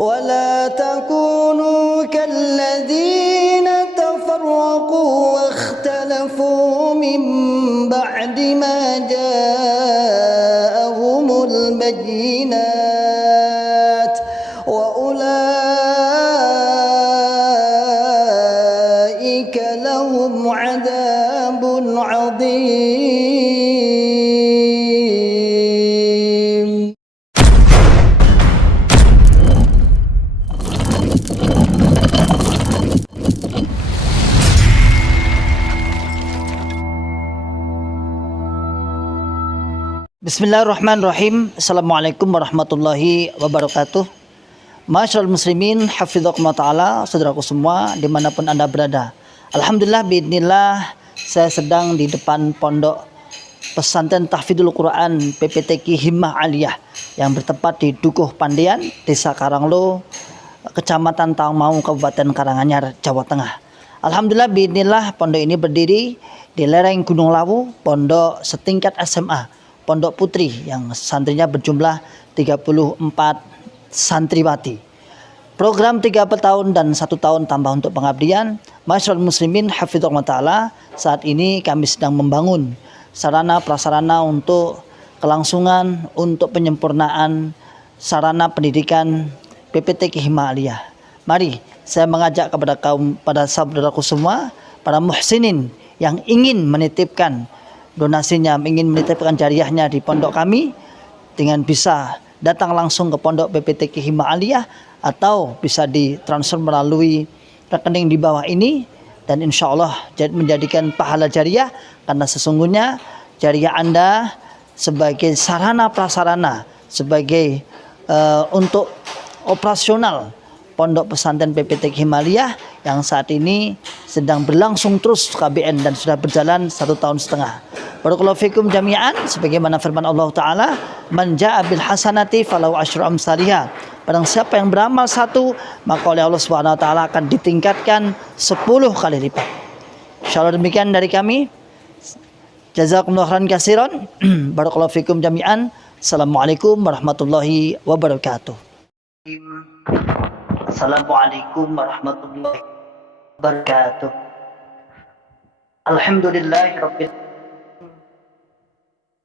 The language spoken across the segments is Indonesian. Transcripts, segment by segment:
ولا تكونوا كالذين تفرقوا واختلفوا من بعد ما جاءهم البينات وأولئك لهم عذاب عظيم. Bismillahirrahmanirrahim. Assalamualaikum warahmatullahi wabarakatuh. Masyaallah muslimin, hafizakumullah ta'ala, saudaraku semua dimanapun anda berada. Alhamdulillah biidznillah, saya sedang di depan pondok pesantren tahfidzul Quran PPTQ Himmah Aliyah yang bertempat di Dukuh Pandian, Desa Karanglo, Kecamatan Tawangmangu, Kabupaten Karanganyar, Jawa Tengah. Alhamdulillah biidznillah, pondok ini berdiri di lereng Gunung Lawu, pondok setingkat SMA, Pondok Putri, yang santrinya berjumlah 34 santriwati. Program 3 tahun dan 1 tahun tambah untuk pengabdian. Masyaallah muslimin, hafizahullah ta'ala, saat ini kami sedang membangun sarana prasarana untuk kelangsungan, untuk penyempurnaan sarana pendidikan PPTQ Himmah Aliyah. Mari saya mengajak pada saudaraku semua, para muhsinin yang ingin menitipkan donasinya, ingin menitipkan jariahnya di pondok kami, dengan bisa datang langsung ke pondok PPTQ Himmah Aliyah atau bisa ditransfer melalui rekening di bawah ini, dan insya Allah menjadikan pahala jariah, karena sesungguhnya jariah Anda sebagai sarana prasarana, sebagai untuk operasional pondok pesantren PPTQ Himmah Aliyah yang saat ini sedang berlangsung terus KBN dan sudah berjalan 1,5 tahun. Barakallahu fikum jami'an, sebagaimana firman Allah Ta'ala, man ja'a bil hasanati falahu asyru amsalihha. Barang siapa yang beramal 1, maka oleh Allah Subhanahu wa taala akan ditingkatkan 10 kali lipat. Insyaallah demikian dari kami. Jazakumullahu khairan katsiran. Barakallahu fikum jami'an. Assalamualaikum warahmatullahi wabarakatuh. Assalamualaikum warahmatullahi wabarakatuh. Alhamdulillahirabbil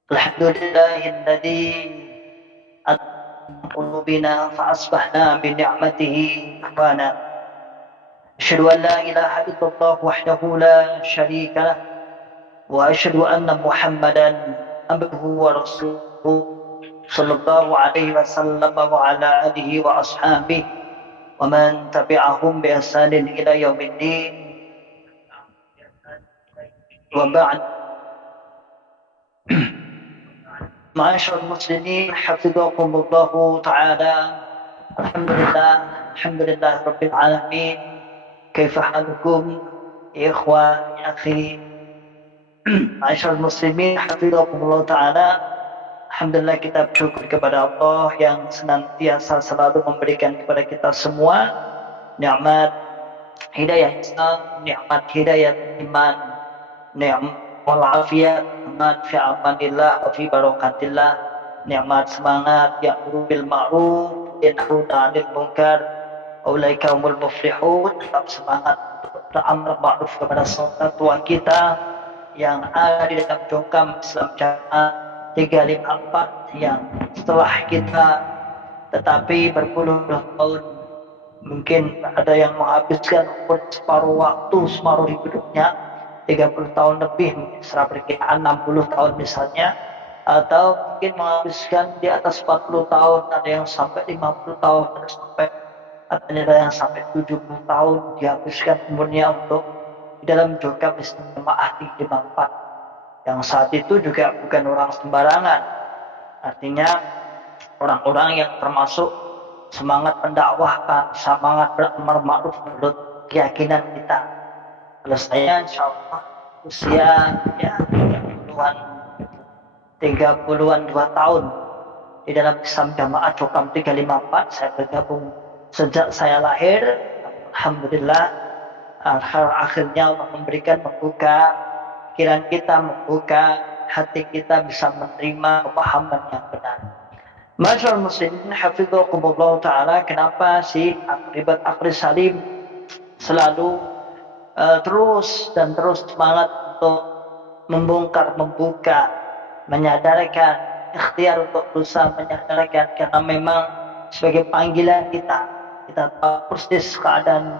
Alhamdulillahilladzi qulubina fa asbahna bi ni'matihi ikhwana. Asyhadu an la ilaha illallah wahdahu la syarika lah wa asyhadu anna Muhammadan abduhu wa rasuluhu sallallahu alaihi wasallam wa ala alihi wa ashabihi wa man tabi'ahum bi ihsanin ila yaumiddin. Wa ba'd. Ma'asyiral muslimin, hafizakumullahu ta'ala. Alhamdulillah rabbil alamin. Kaifa halukum ya ikhwan ya akhi. Ma'asyiral muslimin, hafizakumullahu ta'ala. Alhamdulillah, kita bersyukur kepada Allah yang senantiasa selalu memberikan kepada kita semua nikmat hidayah Islam, nikmat hidayah iman, nikmat walafiat, nikmat fi amanillah wa fi barakatillah, nikmat semangat ya'muru bil ma'ruf yanha 'anil munkar, ulaika humul muflihun. Tetap semangat untuk beramar ma'ruf kepada saudara tua kita yang ada di dalam jongkam Islam Jamaah 354 yang setelah kita, tetapi berpuluh-puluh tahun, mungkin ada yang menghabiskan separuh waktu, separuh hidupnya 30 tahun lebih, mungkin secara perkiraan 60 tahun misalnya, atau mungkin menghabiskan di atas 40 tahun, ada yang sampai 50 tahun, ada yang sampai 70 tahun dihabiskan umurnya untuk di dalam jongkam Islam Jamaah 354, yang saat itu juga bukan orang sembarangan, artinya orang-orang yang termasuk semangat mendakwahkan, semangat beramar ma'ruf menurut keyakinan kita. Kalau saya insya Allah usia ya 30-an 2 tahun di dalam Islam Jamaah Jongkam 354, saya bergabung sejak saya lahir. Alhamdulillah, akhirnya Allah memberikan, membuka pikiran kita, membuka hati kita bisa menerima pemahaman yang benar. Masyaallah muslimin hafizakumullah taala, kenapa sih ribat akhir salim selalu terus dan terus semangat untuk membongkar, membuka, menyadarkan, ikhtiar untuk berusaha menyadarkan, karena memang sebagai panggilan kita tahu persis keadaan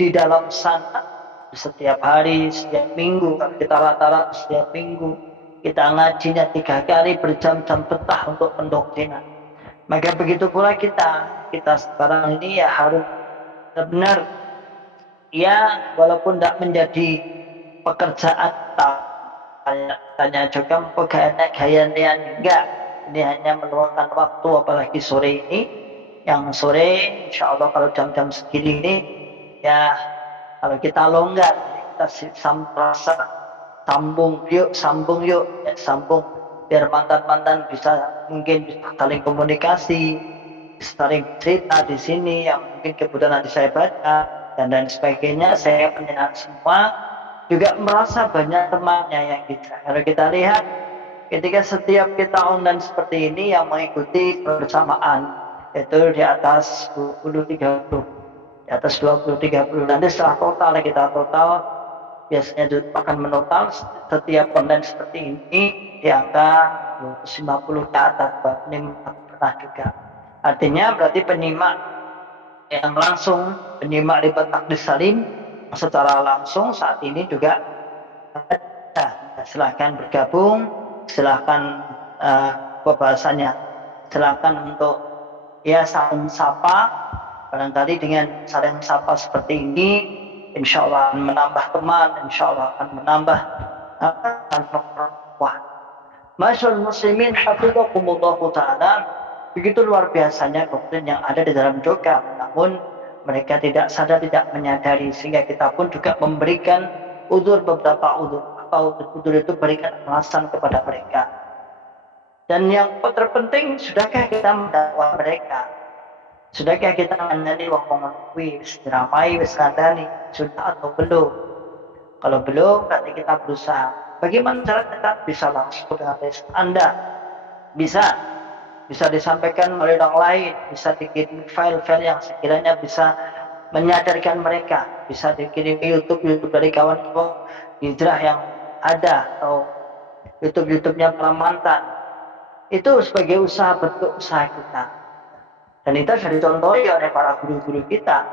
di dalam sana. Setiap hari, setiap minggu, kalau kita rata-rata setiap minggu kita ngajinya 3 kali berjam-jam betah untuk pendoktrinan. Maka begitu pula kita sekarang ini ya harus benar, ya walaupun tidak menjadi pekerjaan tanya juga pegawai enggak, ini hanya meluangkan waktu, apalagi sore ini, yang sore insya Allah kalau jam-jam segini ini ya, kalau kita longgar kita sambung yuk ya, sambung biar mantan-mantan mungkin bisa saling komunikasi, saling cerita di sini yang mungkin kebetulan nanti saya baca dan lain sebagainya. Saya penyenang semua juga merasa banyak temannya yang kita. Kalau kita lihat ketika setiap kita online seperti ini yang mengikuti bersamaan itu di atas 20-30, di atas 20-30. Nanti setelah total biasanya akan menotal setiap online seperti ini di angka 250 ke atas, ini pernah juga. Artinya berarti penyimak yang langsung, penyimak ribat takdir salim secara langsung saat ini juga silahkan bergabung, silahkan bahasanya, silahkan untuk ya saling sapa. Barangkali dengan saling sapa seperti ini insya Allah akan menambah teman, insya Allah akan menambah wah. Masyaallah muslimin hafizakumullah ta'ala, begitu luar biasanya doktrin yang ada di dalam Jogja, namun mereka tidak sadar, tidak menyadari, sehingga kita pun juga memberikan beberapa udzur itu berikan alasan kepada mereka. Dan yang terpenting, sudahkah kita mendakwa mereka? Sudahkah kita menjadi wong wis diramai, wis kandani, sudah atau belum? Kalau belum, berarti kita berusaha. Bagaimana cara kita bisa langsung dengan Anda? Bisa disampaikan oleh orang lain, bisa dikirim file-file yang sekiranya bisa menyadarkan mereka, bisa dikirim ke YouTube dari kawan-kawan hijrah yang ada, atau YouTube-nya para mantan. Itu sebagai bentuk usaha kita. Dan itu sudah dicontohi oleh para guru-guru kita.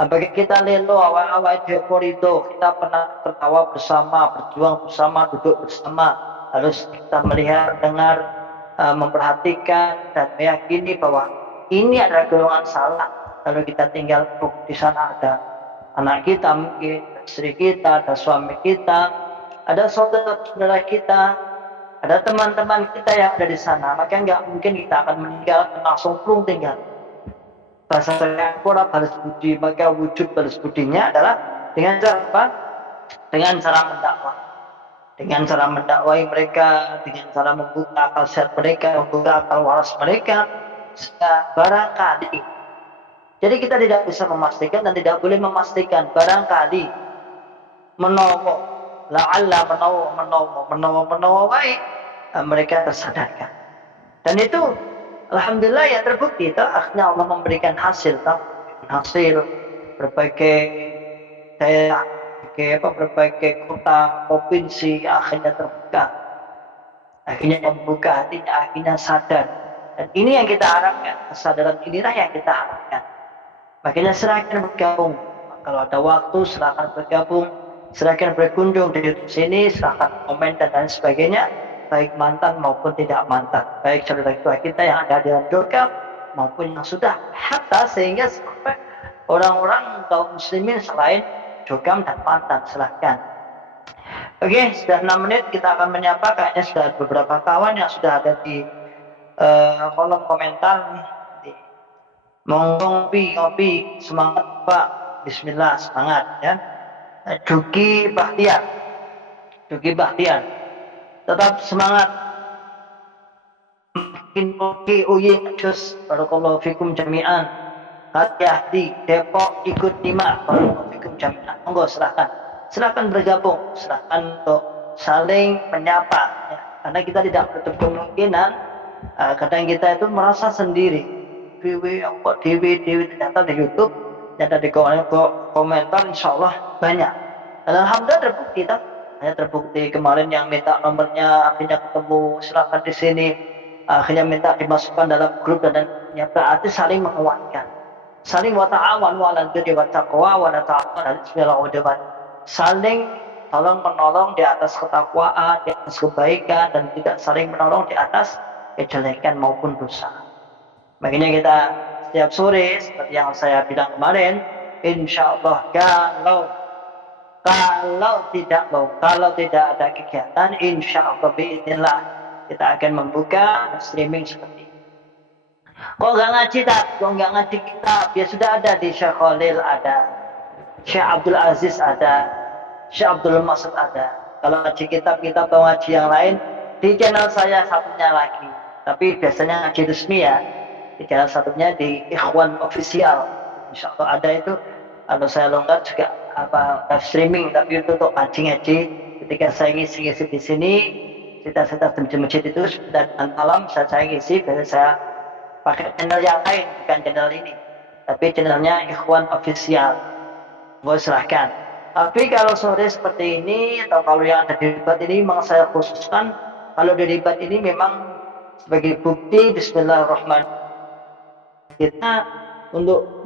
Bagi kita lelo awal-awal dekor itu, kita pernah tertawa bersama, berjuang bersama, duduk bersama. Lalu kita melihat, dengar, memperhatikan dan meyakini bahwa ini adalah golongan salah. Lalu kita tinggal di sana, ada anak kita, mungkin istri kita, ada suami kita, ada saudara-saudara kita, ada teman-teman kita yang ada di sana. Maka nggak mungkin kita akan meninggal langsung plung tinggal. Bahasa saya pula balas budi, maka wujud balas budinya adalah dengan cara apa? Dengan cara mendakwah. Dengan cara mendakwai mereka, dengan cara membuka akal sehat mereka, membuka akal waras mereka, barangkali. Jadi kita tidak bisa memastikan dan tidak boleh memastikan, barangkali menowo, la'alla menowo baik, mereka tersadarkan. Dan itu alhamdulillah ya terbukti, akhirnya Allah memberikan hasil berbagai daerah, berbagai kota, provinsi akhirnya terbuka, akhirnya membuka hatinya, akhirnya sadar. Dan ini yang kita harapkan, kesadaran inilah yang kita harapkan. Makanya silahkan bergabung, kalau ada waktu silahkan bergabung, silahkan berkunjung di YouTube sini, silahkan komen dan lain sebagainya, baik mantan maupun tidak mantan, baik saudara kita yang ada di dalam Jogja maupun yang sudah, hatta sehingga sampai orang-orang kaum muslimin selain Jogja dan mantan, silahkan. Oke, sudah 6 menit, kita akan menyapa, kayaknya sudah beberapa kawan yang sudah ada di kolom komentar. Monggo ngopi, semangat Pak, bismillah, semangat ya. Duki Bahtiar, tetap semangat. Mungkin uyi cus, barakallahu fikum jami'an. Hati-hati, Depok ikut 5, barakallahu fikum jami'an. Monggo silahkan bergabung, silahkan untuk saling menyapa ya. Karena kita tidak menutup kemungkinan kadang kita itu merasa sendiri. Dewi, kok Dewi ternyata di YouTube, ternyata di komentar, insya Allah banyak. Dan alhamdulillah terbukti, terbukti kemarin yang minta nomornya akhirnya ketemu, silakan di sini, akhirnya minta dimasukkan dalam grup dan ya berarti saling menguatkan, saling wata'awan wa'alal birri wat taqwa wa la ta'awan 'alal ismi wal 'udwan, saling tolong menolong di atas ketakwaan, di atas kebaikan, dan tidak saling menolong di atas kejelekan maupun dosa. Makanya kita setiap sore seperti yang saya bilang kemarin, insya Allah kalau tidak ada kegiatan, insya Allah biidznillah kita akan membuka streaming seperti ini. Kok nggak ngaji kitab? Ya sudah ada di Syekh Khalil ada, Syekh Abdul Aziz ada, Syekh Abdul Masud ada. Kalau ngaji kitab-kitab atau ngaji yang lain, di channel saya satunya lagi. Tapi biasanya ngaji resmi ya, di channel satunya di Ikhwan Official. Insya Allah ada itu. Kalau saya longgar juga live streaming, tapi itu untuk ngaji. Ketika saya ngisi di sini, kita di masjid itu dan malam saya ngisi, biasanya saya pakai channel yang lain, bukan channel ini, tapi channelnya Ikhwan Official. Mau silahkan. Tapi kalau sore seperti ini atau kalau yang ada di debat ini, memang saya khususkan kalau di debat ini memang sebagai bukti Bismillahirrahmanirrahim kita untuk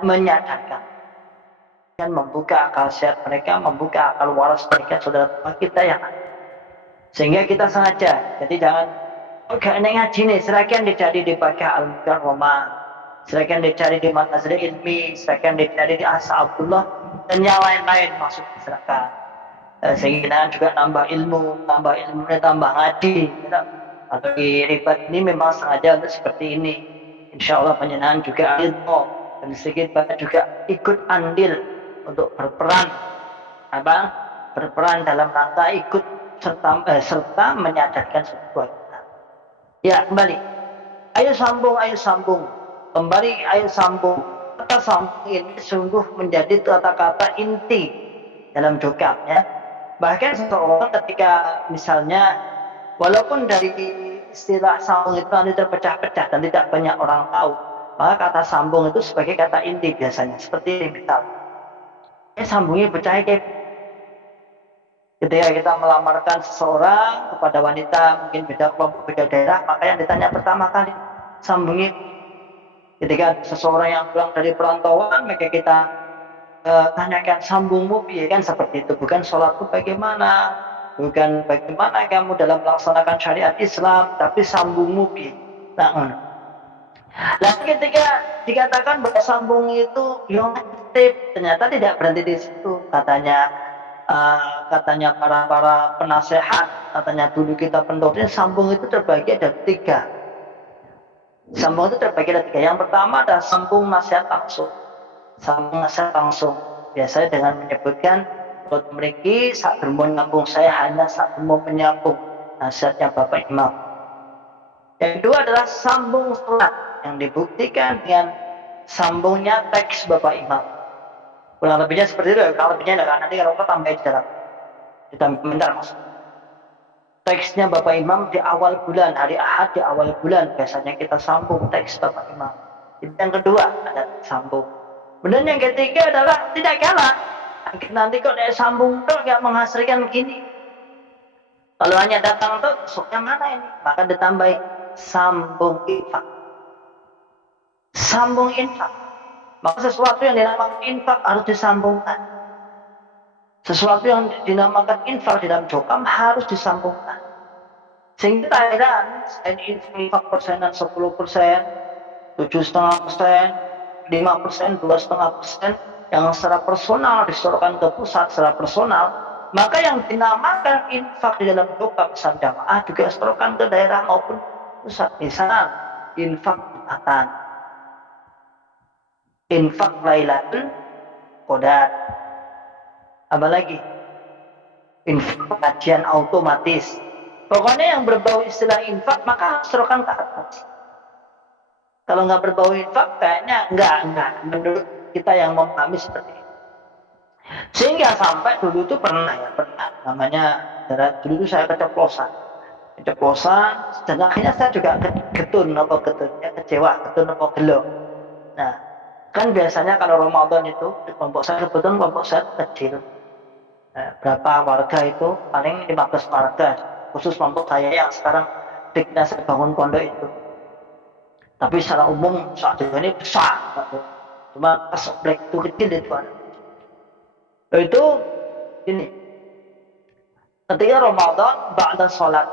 menyadarkan dan membuka akal sehat mereka, membuka akal waras mereka, saudara kita yang ada. Sehingga kita sengaja, jadi jangan gak ngaji nih, silakan dicari di Bakah Al-Mukarramah, silakan dicari di Mazhar Ilmi, silakan dicari di Asa Abdullah dan yang lain-lain, masuk silakan. Sehingga juga nambah ilmunya tambah ngaji. Atau di ribat ini memang sengaja untuk seperti ini. Insya Allah penyenangan juga ilmu dan sedikit banyak juga ikut andil untuk berperan dalam rangka ikut serta menyadarkan sebuah kita. Ya kembali, ayo sambung kembali, ayo sambung. Kata sambung ini sungguh menjadi kata-kata inti dalam dokam ya. Bahkan seseorang ketika misalnya walaupun dari istilah sambung itu nanti terpecah-pecah dan tidak banyak orang tahu, maka kata sambung itu sebagai kata inti biasanya. Seperti ini misal, sambungnya pecah ketika kita melamarkan seseorang kepada wanita, mungkin beda kelompok, beda daerah, maka yang ditanya pertama kali sambungnya. Ketika seseorang yang pulang dari perantauan, maka kita tanyakan sambungmu piye, kan seperti itu. Bukan sholatmu bagaimana, bukan bagaimana kamu dalam melaksanakan syariat Islam, tapi sambungmu piye. Nah, ketika dikatakan bahwa sambung itu yang aktif, ternyata tidak berhenti di situ. Katanya para penasehat, katanya dulu kita pendoktrin, sambung itu terbagi ada 3. Sambung itu terbagi ada 3. Yang pertama adalah sambung nasihat langsung. Sambung nasihat langsung biasanya dengan menyebutkan, buat memiliki saat mau nyambung saya hanya saat mau menyambung nasihatnya Bapak Imam. Yang kedua adalah sambung surat yang dibuktikan dengan sambungnya teks Bapak Imam. Kurang lebihnya seperti itu. Kurang lebihnya nanti kalau kita tambah di dalam komentar maksud. Teksnya Bapak Imam di awal bulan, hari Ahad di awal bulan biasanya kita sambung teks Bapak Imam. Itu yang kedua, ada sambung. Kemudian yang ketiga adalah tidak kalah. Nanti kok dia sambung tuh nggak menghasilkan begini. Kalau hanya datang tuh soknya mana ini? Maka ditambah sambung infak. Sambung infak. Maka sesuatu yang dinamakan infak harus disambungkan. Sesuatu yang dinamakan infak di dalam jokam harus disambungkan. Sehingga Thailand selain infak persenan 10%, 7,5%, 5%, 2,5% yang secara personal disetorkan ke pusat secara personal, maka yang dinamakan infak di dalam jokam besar jamaah juga disetorkan ke daerah maupun pusat. Misal infak Jumatan, infak Lailatul Qadar, apalagi infak kajian otomatis. Pokoknya yang berbau istilah infak maka harus disetorkan ke atas. Kalau nggak berbau infak kayaknya enggak menurut kita yang memahami seperti itu. Sehingga sampai dulu itu pernah namanya dulu itu saya keceplosan. keceplosan, dan akhirnya saya juga kecewa, getun apa gelo. Nah, kan biasanya kalau Ramadan itu di kelompok saya, kebetulan kelompok saya kecil. Berapa warga itu? Paling 15 warga, khusus kelompok saya yang sekarang kita saya bangun pondok itu. Tapi secara umum saat ini besar, cuma pas black itu kecil itu ada. Itu ini ketika Ramadan ba'da sholat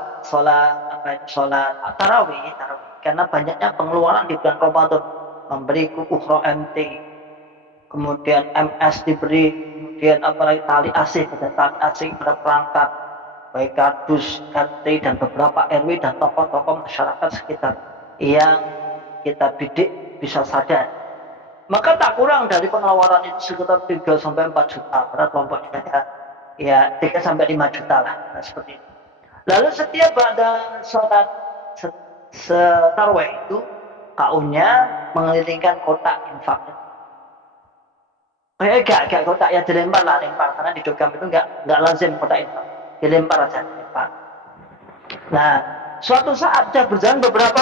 tarawih, karena banyaknya pengeluaran di bulan Ramadan, memberi ukhra MT, kemudian MS diberi, kemudian apalagi tali asih pada perangkat baik kardus, RT dan beberapa RW dan tokoh-tokoh masyarakat sekitar yang kita bidik bisa sadar. Maka tak kurang dari pengeluaran itu sekitar 3 sampai 4 juta pada kelompoknya ya 3 sampai 5 juta lah, nah, seperti itu. Lalu setiap ada sholat tarawih itu KU-nya mengelilingkan kotak infak. Gak kotak ya dilempar karena di Jogja itu nggak lazim kotak infak, dilempar aja dilempar. Nah, suatu saat sudah berjalan beberapa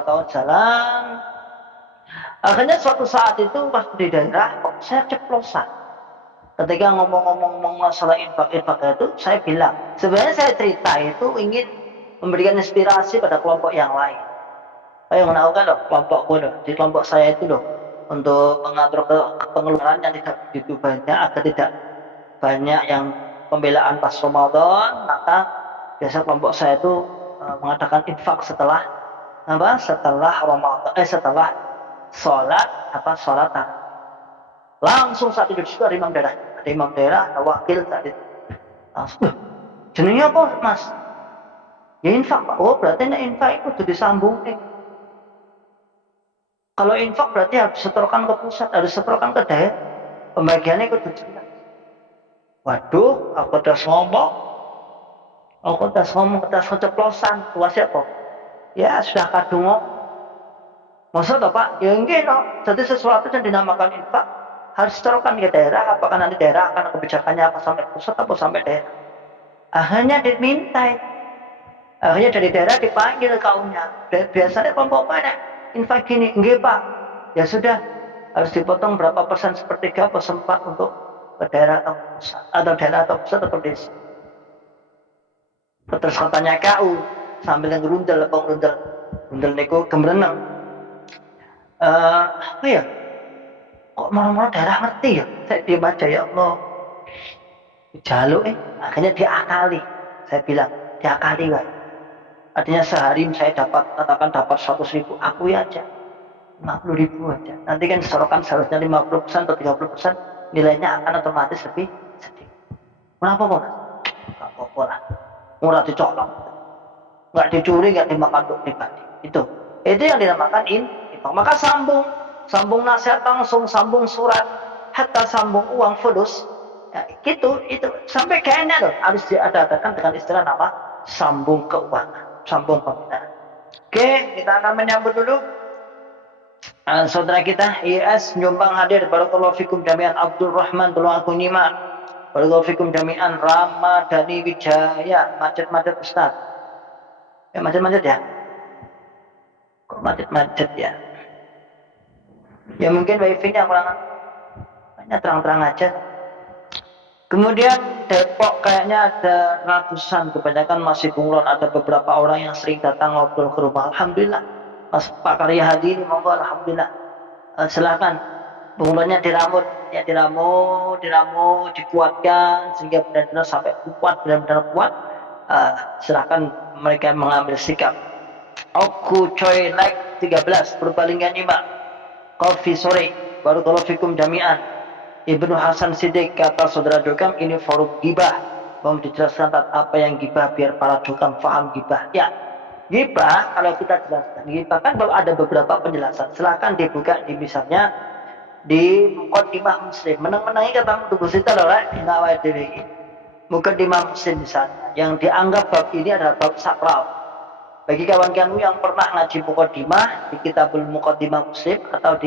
tahun jalan. Akhirnya suatu saat itu pas di daerah kok saya ceplosan. Ketika ngomong-ngomong masalah infak itu, saya bilang, sebenarnya saya cerita itu ingin memberikan inspirasi pada kelompok yang lain. Saya menawarkan loh, kelompokku loh, di kelompok saya itu loh, untuk mengatur pengeluaran yang tidak begitu banyak, agar tidak banyak yang pembelaan pas Ramadan, maka biasa kelompok saya itu mengadakan infak setelah Ramadan, setelah sholat tarawih. Langsung saat itu juga ada imam daerah, ada wakil saat itu. Langsung, jenengnya apa mas? Ya infak pak. Oh berarti infak itu disambung. Kalau infak berarti harus setorkan ke pusat, harus setorkan ke daerah. Pembagiannya itu jelas. Waduh, aku udah ngomong, keceplosan. Tua siapa? Ya sudah kadung. Maksud apa? Ya enggak no. Jadi sesuatu yang dinamakan infak harus disetorkan ke daerah. Apakah nanti daerah akan kebijakannya apa sampai pusat atau sampai daerah? Akhirnya diminta. Akhirnya dari daerah dipanggil KU-nya. Biasanya kelompok mana? Infak gini, enggak pak. Ya sudah, harus dipotong berapa persen, sepertiga atau seperempat untuk ke daerah atau pusat, atau pusat atau desa. Terus katanya KU sambil ngerundel niku gemereneng. Apa ya? Kok malah daerah ngerti ya? Saya diam aja ya Allah. Jaluk akhirnya diakali. Saya bilang diakali kan. Artinya sehari saya dapat 100.000, aku ya aja 50.000 aja. Nanti kan sorokan seharusnya 50% atau 30%, nilainya akan otomatis lebih sedikit. Kenapa kok? Gak apa-apa lah. Murah dicolong. Nggak dicuri, nggak dimakan untuk pribadi. Itu yang dinamakan infak. Maka sambung nasihat langsung, sambung surat, hatta sambung uang fulus. Ya, itu sampai kayaknya loh harus diadakan dengan istilah nama sambung keuangan, sambung pembinaan. Oke, kita akan menyambut dulu saudara kita IS Jombang hadir. Barakallahu fikum jami'an. Abdul Rahman tolong aku nyimak. Barakallahu fikum jami'an. Ramadhani Wijaya. Macet Ustaz. Ya macet ya. Kok macet ya? Ya mungkin wifi-nya kurang, banyak terang-terang aja. Kemudian Depok kayaknya ada ratusan, kebanyakan masih bunglon. Ada beberapa orang yang sering datang ngobrol ke rumah. Alhamdulillah. Mas Pak Karya hadir, monggo alhamdulillah. Silakan bunglonnya diramut, ya diramu, dikuatkan sehingga benar-benar sampai benar-benar kuat. Silakan mereka mengambil sikap. Aku coy like 13 perbandingan 5. Kopi sore. Barakallahu fikum jami'an. Ibnu Hasan Siddiq kata saudara Jokam, ini forum gibah. Mau dijelaskan apa yang gibah biar para Jokam paham gibah. Ya, gibah kalau kita jelaskan gibah kan kalau ada beberapa penjelasan. Silakan dibuka di misalnya di Muqaddimah Muslim. Menang-menangi kata tubuh kita loh lah. Inawai diri. Muqaddimah Muslim misalnya. Yang dianggap bab ini adalah bab sakral. Bagi kawan-kawan yang pernah ngaji Muqaddimah di Kitabul Muqaddimah Muslim atau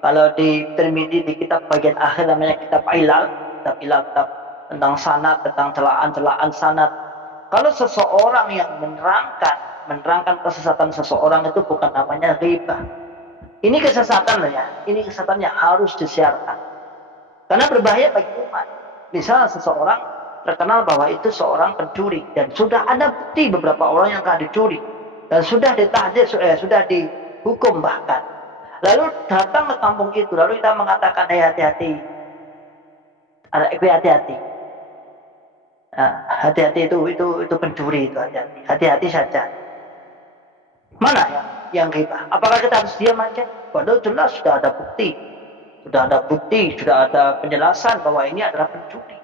kalau di Tirmidzi di kitab bagian akhir namanya kitab ilal tentang sanad, tentang celaan sanad. kalau seseorang yang menerangkan kesesatan seseorang itu bukan namanya ghibah. Ini kesesatan loh ya, ini kesesatan yang harus disiarkan. Karena berbahaya bagi umat. Misalnya seseorang terkenal bahwa itu seorang pencuri dan sudah ada bukti beberapa orang yang telah dicuri dan sudah ditahdir, sudah dihukum bahkan. Lalu datang ke kampung itu, lalu kita mengatakan hati-hati, hati-hati. Hati-hati itu pencuri itu, hati-hati saja. Mana yang ghibah? Apakah kita harus diam aja? Padahal jelas sudah ada bukti, sudah ada penjelasan bahwa ini adalah pencuri.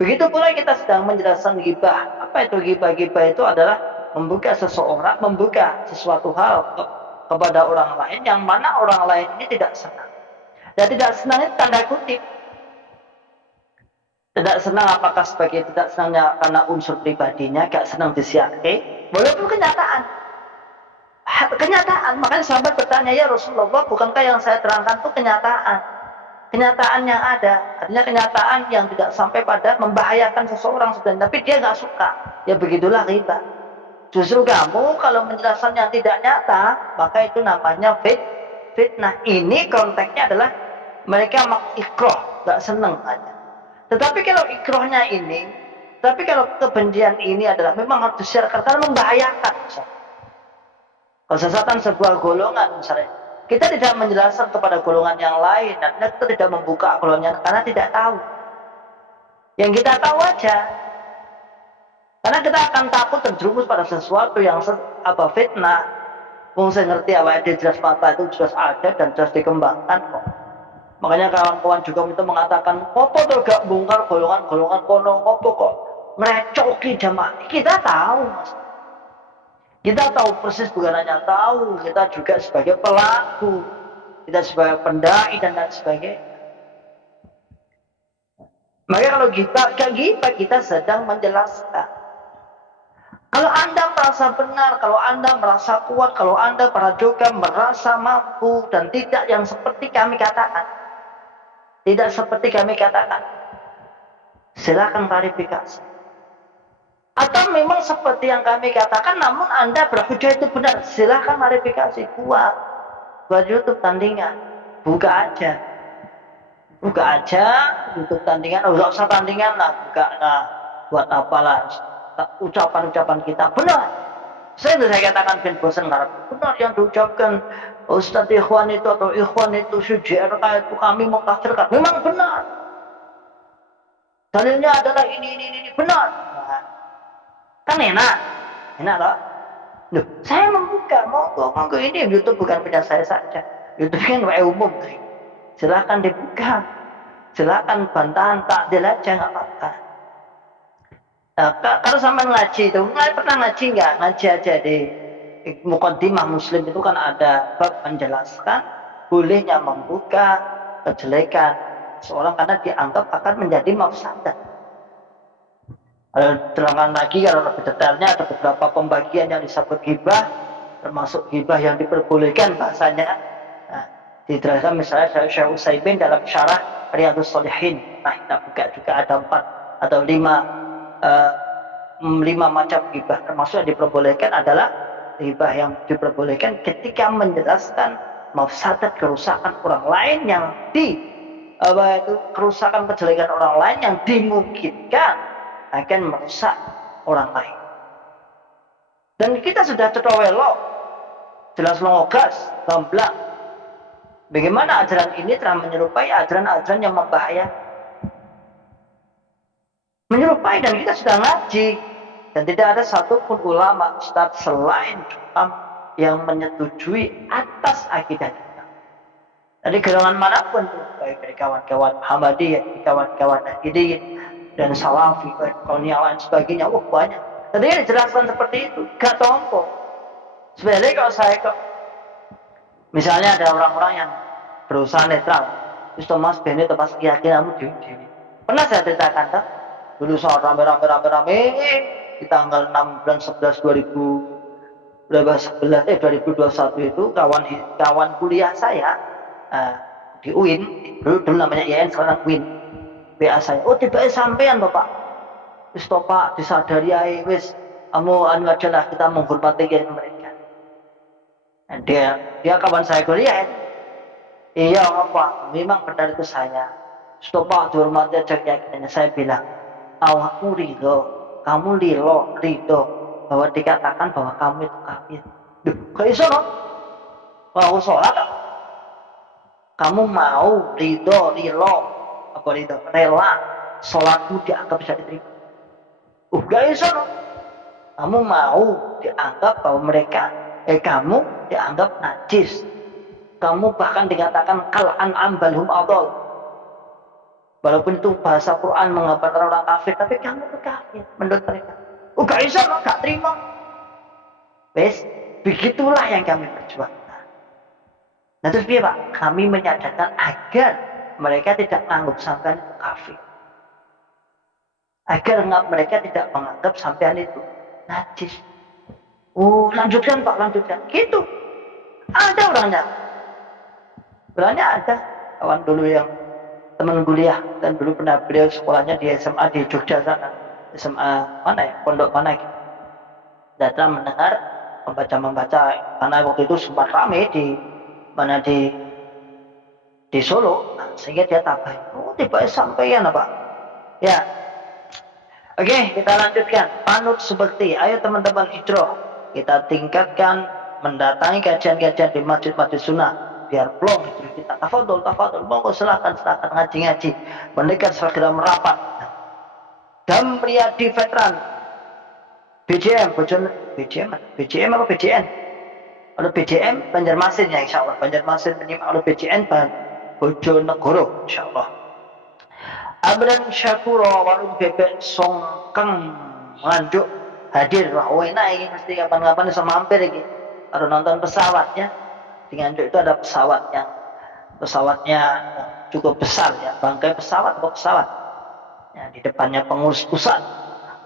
Begitu pula kita sedang menjelaskan ghibah. Apa itu ghibah? Ghibah itu adalah membuka sesuatu hal kepada orang lain yang mana orang lain ini tidak senang. Dan tidak senang itu tanda kutip. Tidak senang apakah sebagai tidak senangnya karena unsur pribadinya, gak senang disiarke, walaupun kenyataan. Makanya sahabat bertanya, ya Rasulullah, bukankah yang saya terangkan itu kenyataan yang ada, artinya kenyataan yang tidak sampai pada membahayakan seseorang sebenarnya, tapi dia gak suka. Ya begitulah ghibah. Justru kamu kalau menjelaskan yang tidak nyata, maka itu namanya fitnah. Ini konteksnya adalah mereka ikroh, gak senang aja. Tetapi kalau kebencian ini adalah memang harus disiarkan karena membahayakan. Kesesatan sebuah golongan misalnya, kita tidak menjelaskan kepada golongan yang lain dan kita tidak membuka golongan karena tidak tahu. Yang kita tahu aja, karena kita akan takut terjerumus pada sesuatu yang fitnah. Saya ngerti awal dia jelas mata itu jelas ada dan jelas dikembangkan kok. Makanya kawan-kawan juga itu mengatakan, apa tuh gak bongkar golongan-golongan kono, apa kok merecoki jamaah. Kita tahu, Mas. Kita tahu persis, bukan hanya tahu, kita juga sebagai pelaku, kita sebagai pendai dan lain sebagainya. Maka kalau kita sedang menjelaskan. Kalau Anda merasa benar, kalau Anda merasa kuat, kalau Anda prajoga merasa mampu dan tidak yang seperti kami katakan. Tidak seperti kami katakan, silakan klarifikasi. Atau memang seperti yang kami katakan, namun Anda berhujah itu benar, silakan klarifikasi. Buat YouTube tandingan, buka aja YouTube tandingan. Nggak usah tandingan lah, buka lah, buat apalah ucapan-ucapan kita benar. Saya katakan ben bosan benar yang diucapkan Ustadz Ikhwan itu atau Ikhwan itu CJRK itu kami mengkafirkan. Memang benar. Dalilnya adalah ini benar. Nah, kan enak loh. Loh, saya membuka monggo ini YouTube bukan punya saya saja. YouTube kan umum. Silakan dibuka. Silakan bantahan takdil aja nggak apa-apa. Nah, kalau sama ngaji itu, pernah ngaji nggak? Ngaji aja deh. Muqaddimah Muslim itu kan ada bab menjelaskan bolehnya membuka kejelekan seorang karena dianggap akan menjadi mafsadah. Terangkan lagi kalau lebih detailnya ada beberapa pembagian yang disebut ghibah, termasuk ghibah yang diperbolehkan bahasanya. Nah, dijelaskan misalnya Syekh Utsaimin dalam syarah Riyadhus Shalihin. Nah, kita buka juga ada 4 atau 5 macam ghibah, termasuk yang diperbolehkan adalah ghibah yang diperbolehkan ketika menjelaskan mafsadat kerusakan orang lain yang kerusakan kejelekan orang lain yang dimungkinkan akan merusak orang lain. Dan kita sudah cetowelo, jelas longogas, gamblang. Bagaimana ajaran ini telah menyerupai ajaran-ajaran yang membahayakan. Menyerupai, dan kita sudah ngaji. Dan tidak ada satupun ulama ustadz selain Islam yang menyetujui atas akidah kita. Dari golongan manapun, baik dari kawan-kawan Muhammadiyah, kawan-kawan Nahdliyin dan Salafi, kolonial dan sebagainya, banyak. Tadi dijelaskan seperti itu, gak tompo. Sebenarnya kalau saya misalnya ada orang-orang yang berusaha netral, terus Thomas Bennett, Thomas keyakinanmu dewi. Pernah saya ceritakan tak? Dulu soal rame-rame di tanggal 6 bulan 11 2021 itu kawan kuliah saya di UIN, dulu namanya IAIN, sekarang UIN, WA saya, oh tiba-tiba sampean Bapak, Wis to Pak, disadari ae wis. Kamu anu aja lah, kita menghormati mereka. Dan dia kawan saya kuliah. Iya Pak, memang benar itu saya. Stop Pak, dihormati aja keyakinannya. Saya bilang, awakmu ridho, kamu ridho bahwa dikatakan bahwa kamu itu kafir. Duh, gak iso no? Kalau sholat, kamu mau ridho, rela, sholatmu dianggap bisa diterima. Gak iso no? Kamu mau dianggap bahwa kamu dianggap najis. Kamu bahkan dikatakan kal'an'am balhum adol. Walaupun itu bahasa Quran mengabarkan orang kafir, tapi kamu itu kafir menurut mereka. Gak bisa, gak terima. Wes, begitulah yang kami perjuangkan. Nah terus dia Pak, kami menyadarkan agar mereka tidak menganggap sampean itu kafir. Agar mereka tidak menganggap sampean itu najis. Lanjutkan Pak, lanjutkan. Gitu. Ada orangnya. Sebenarnya ada kawan dulu yang teman kuliah dan dulu pernah beliau sekolahnya di SMA di Jogja sana, SMA mana ya, pondok mana gitu. Datang mendengar membaca karena waktu itu sempat ramai di Solo, sehingga dia tabah. Tiba sampaian apa? Ya. Oke, kita lanjutkan. Panut seperti, ayo teman-teman hijrah, kita tingkatkan mendatangi kajian-kajian di masjid-masjid sunnah. Biar plong itu kita tafadhol monggo silakan ngaji mendekat segera merapat. Dan pria di veteran BJM apa BJN? Kalau BJM Banjarmasin ya insyaallah, Banjarmasin menyimak kalau BJN Bojonegoro insyaallah. Abdan Syakuro warung bebek songkeng nganjuk hadir. Wah enak ini mesti kapan-kapan bisa mampir iki. Kalau nonton pesawatnya di Nganjuk itu ada pesawatnya cukup besar ya, bangkai pesawat ya, di depannya pengurus pusat,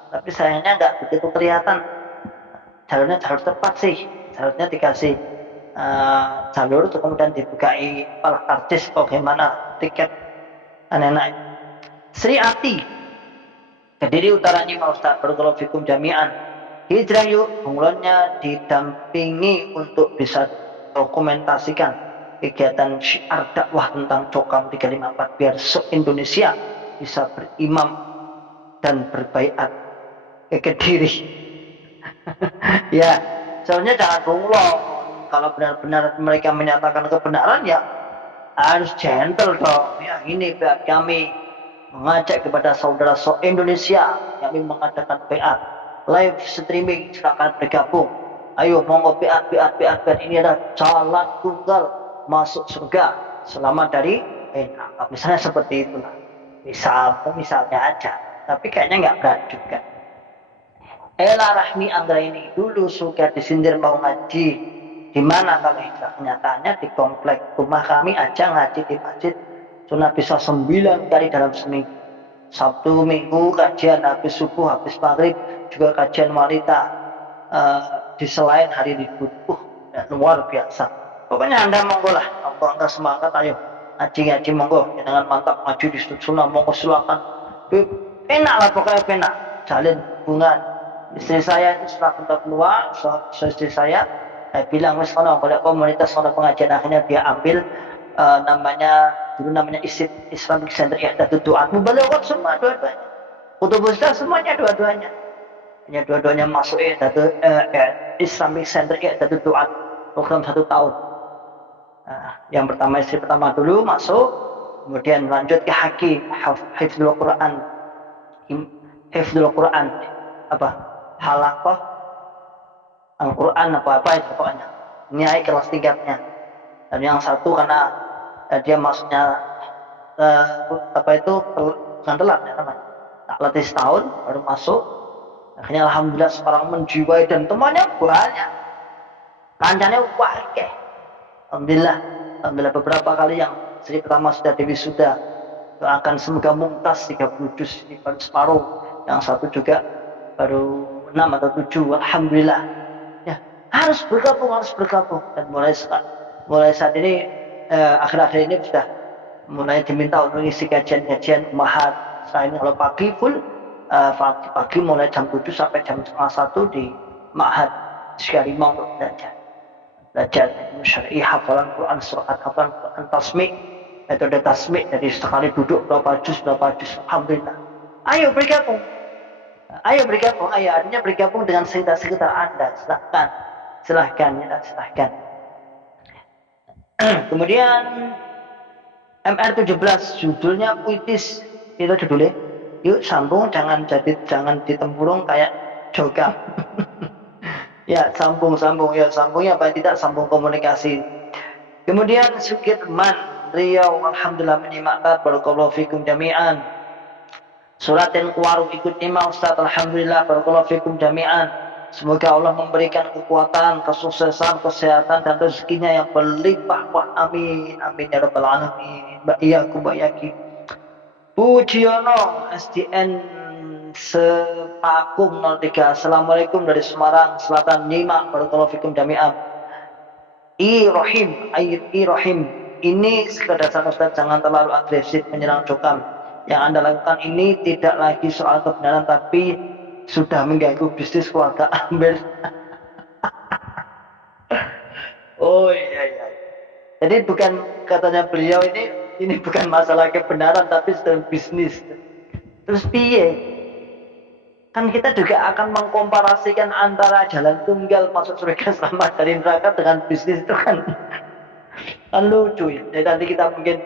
tapi sayangnya nggak begitu kelihatan jalurnya, jalur tepat sih, jalurnya dikasih jalur itu kemudian dibukai kepala karcis bagaimana tiket anak-anak. Sri Ati Kediri Utara Nyima Ustaz Barakallahu Fikum Jami'an. Hijrah yuk, bunglonnya didampingi untuk bisa dokumentasikan kegiatan syiar dakwah tentang Cokam 354 biar se-Indonesia bisa berimam dan berbaiat ke Kediri. Ya, soalnya jangan bunglon. Kalau benar-benar mereka menyatakan kebenaran ya harus gentle dong. Ya ini kami mengajak kepada saudara se-Indonesia, kami mengadakan baiat live streaming, silakan bergabung. Ayo monggo biat ini adalah jalan tunggal masuk surga selamat dari neraka. Misalnya seperti itulah. Misalnya aja. Tapi kayaknya nggak berat juga. Ella Rahmi Anggraini dulu suka disindir mau ngaji. Di mana kalau hijrah? Kenyataannya di komplek rumah kami aja ngaji di masjid sunnah bisa 9 kali dalam seminggu. Sabtu Minggu kajian habis subuh, habis maghrib juga kajian wanita. Di selain hari libur, luar biasa. Pokoknya Anda monggo lah, Anda semangat, ayo ngaji monggo, dengan mantap ngaji di sunnah monggo silakan. Enak lah pokoknya enak, jalin hubungan. Istri saya itu setelah kita keluar, istri saya bilang wes kalau komunitas pengajian akhirnya dia ambil dulu namanya Islamic Center Ihdatsud Du'at. Mubalaghat semua dua-duanya. Kutubus semuanya dua-duanya. Hanya dua-duanya masuk Islamic Center Ihdatsud Du'at program 1 tahun. Yang pertama istri pertama dulu masuk, kemudian lanjut ke Hifdzul Quran halaqah Al-Quran apa itu pokoknya. Ini kelas tingkatnya. Dan yang satu karena dia masuknya bukan telat ya namanya. Tak latih setahun baru masuk. Akhirnya alhamdulillah sekarang menjiwai dan temannya banyak. Kancane wakeh. Alhamdulillah beberapa kali yang seri pertama sudah diwisuda. Doakan semoga mumtaz 30 juz ini baru separuh. Yang satu juga baru 6 atau 7. Alhamdulillah. Ya, harus bergabung dan mulai saat ini akhir-akhir ini sudah mulai diminta untuk mengisi kajian-kajian ummahat. Selain kalau pagi full pagi mulai jam 7 sampai jam setengah 1 di Ma'had Syarima untuk belajar ilmu syar'i, hafalan Quran, surat, hafalan Quran, tasmi', metode tasmi', jadi sekali duduk berapa juz, alhamdulillah. Ayo bergabung, ayo artinya bergabung dengan sekitar Anda, silahkan ya, silahkan. Kemudian MR17 judulnya puitis, itu judulnya. Yuk sambung, jangan ditempurung kayak jogam. Ya sambungnya paling tidak sambung komunikasi. Kemudian Sukirman Riau, alhamdulillah menyimak, barakallahu fikum jami'an. Surat yang Warung ikut nyimak Ustaz, alhamdulillah, barakallahu fikum jami'an. Semoga Allah memberikan kekuatan, kesuksesan, kesehatan dan rezekinya yang berlimpah. Amin amin ya rabbal alamin. Iyakum wa iyyakum. Pujiono SDN Sepakung 03. Assalamualaikum dari Semarang Selatan, nyimak, barakallahu fikum jami'an. Irohim, ini sekedar Ustaz, jangan terlalu agresif menyerang jokam. Yang Anda lakukan ini tidak lagi soal kebenaran, tapi sudah mengganggu bisnis keluarga Ambil. Oh iya. Jadi bukan, katanya beliau, ini bukan masalah kebenaran tapi sedang bisnis. Terus piye? Kan kita juga akan mengkomparasikan antara jalan tunggal masuk surga selamat dari neraka dengan bisnis, itu kan lucu ya. Jadi nanti kita mungkin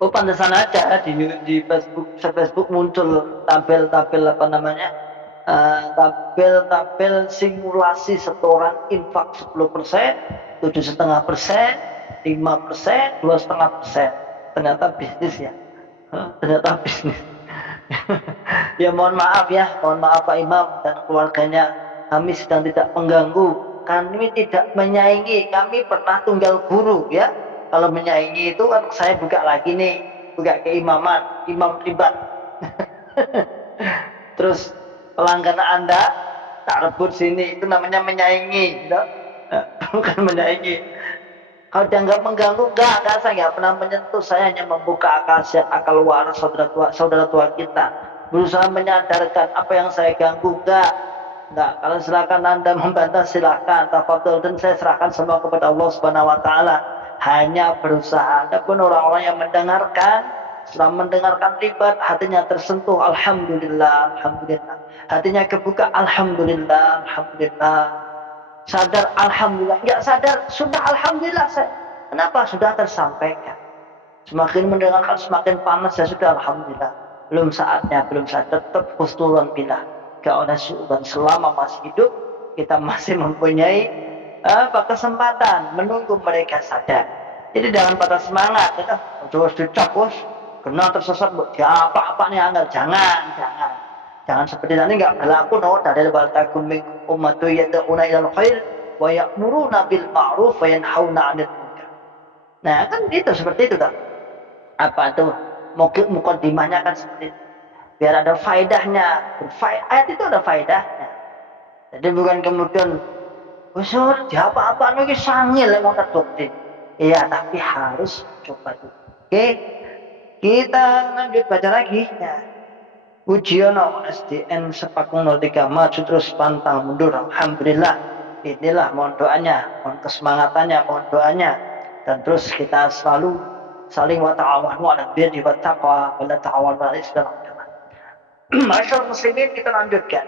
pantesan aja di Facebook muncul tabel apa namanya, tabel simulasi setoran infak 10%, 7,5%, 5%, 2,5%. Ternyata bisnis ya. Ternyata bisnis. Ya mohon maaf Pak Imam dan keluarganya, kami sedang tidak mengganggu, kami tidak menyaingi, kami pernah tunggal guru ya. Kalau menyaingi itu kan saya buka keimaman, imam tibat. Terus pelanggan Anda tak rebut sini, itu namanya menyaingi, gitu? Bukan menyaingi. Kalau dianggap mengganggu, enggak, saya nggak pernah menyentuh. Saya hanya membuka akal waras saudara tua kita, berusaha menyadarkan apa yang saya ganggu. Enggak. Kalau silakan Anda membantah, silakan, tafadhol, dan saya serahkan semua kepada Allah Subhanahu wa taala. Hanya berusaha. Adapun orang-orang yang mendengarkan, setelah mendengarkan ribat, hatinya tersentuh, alhamdulillah. Hatinya kebuka, alhamdulillah. Sadar, alhamdulillah. Enggak sadar, sudah alhamdulillah. Kenapa? Sudah tersampaikan. Semakin mendengarkan semakin panas, ya sudah alhamdulillah. Belum saatnya, tetap husnuzan billah. Karena selama masih hidup, kita masih mempunyai kesempatan menunggu mereka sadar. Jadi jangan patah semangat, kita terus dicap, kena tersesat, apa nih anggar, jangan seperti nanti nggak berlaku dari baltakum ummatu yad'una ilal khair wa ya'muruna bil ma'ruf wa yanhauna 'anil munkar. Nah, kan itu seperti itu kan. Apa tuh? Mukaddimahnya kan seperti itu. Biar ada faedahnya. Ayat itu ada faedahnya. Jadi bukan kemudian usul apa-apa iki sangil mau terdoktrin. Iya, tapi harus coba dulu. Oke. Kita lanjut baca lagi ya. Ujiono SDN Sepakung 03, maju terus pantang mundur, alhamdulillah. Inilah mohon doanya, mohon kesemangatannya, mohon doanya, dan terus kita selalu saling wa ta'awanu 'alal birri wat taqwa wa la ta'awanu 'alal ismi wal 'udwan. Masyaallah muslimin, kita lanjutkan.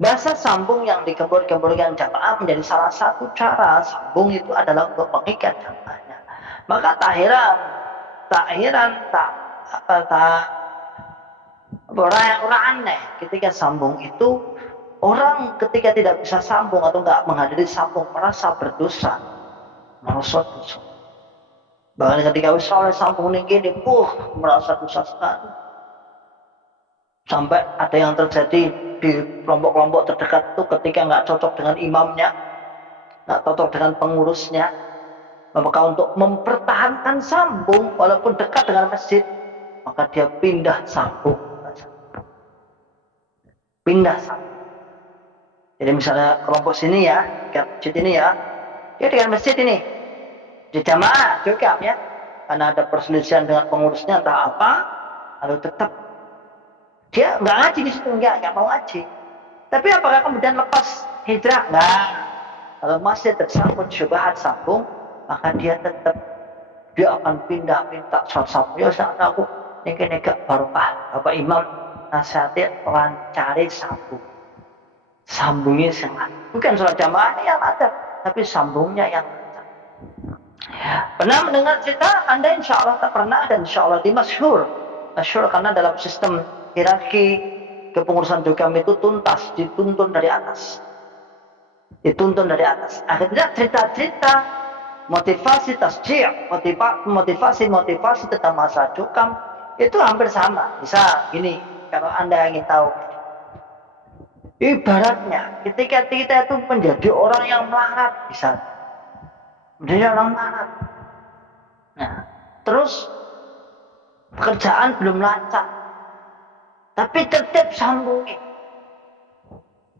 Bahasa sambung yang digembur-gemburkan jamaah menjadi salah satu cara sambung itu adalah untuk mengikat jamaahnya. Maka tak heran orang aneh ketika sambung itu, orang ketika tidak bisa sambung atau nggak menghadiri sambung merasa berdosa, merasa dosa. Bahkan ketika oleh sambung ini gini, merasa dosa sekali. Sampai ada yang terjadi di kelompok-kelompok terdekat itu, ketika nggak cocok dengan imamnya, nggak cocok dengan pengurusnya, maka untuk mempertahankan sambung walaupun dekat dengan masjid, maka dia pindah sambung. Jadi misalnya kelompok sini ya, masjid ini ya, dia dengan masjid ini di jamaah juga ya, karena ada perselisihan dengan pengurusnya entah apa, lalu tetap Dia nggak ngaji di situ, nggak mau ngaji. Tapi apakah kemudian lepas hijrah? Nggak. Kalau masih tersangkut syubhat sambung, maka dia tetap dia akan pindah minta sambung. Ya saat aku nega barokah. Bapak Imam nasihatin orang cari sambung. Sambungnya sangat. Bukan sholat jamaahnya yang ada, tapi sambungnya yang ada. Pernah mendengar cerita? Anda insya Allah tak pernah, dan insya Allah dimasyhur. Masyhur karena dalam sistem hierarki kepengurusan Jogam itu tuntas, dituntun dari atas. Dituntun dari atas. Akhirnya cerita-cerita motivasi tasjih, motivasi tentang masa Jogam itu hampir sama. Bisa gini, kalau Anda ingin tahu, ibaratnya ketika kita itu menjadi orang yang melarat, bisa menjadi orang melarat. Nah, terus pekerjaan belum lancar, tapi tetap sambungin.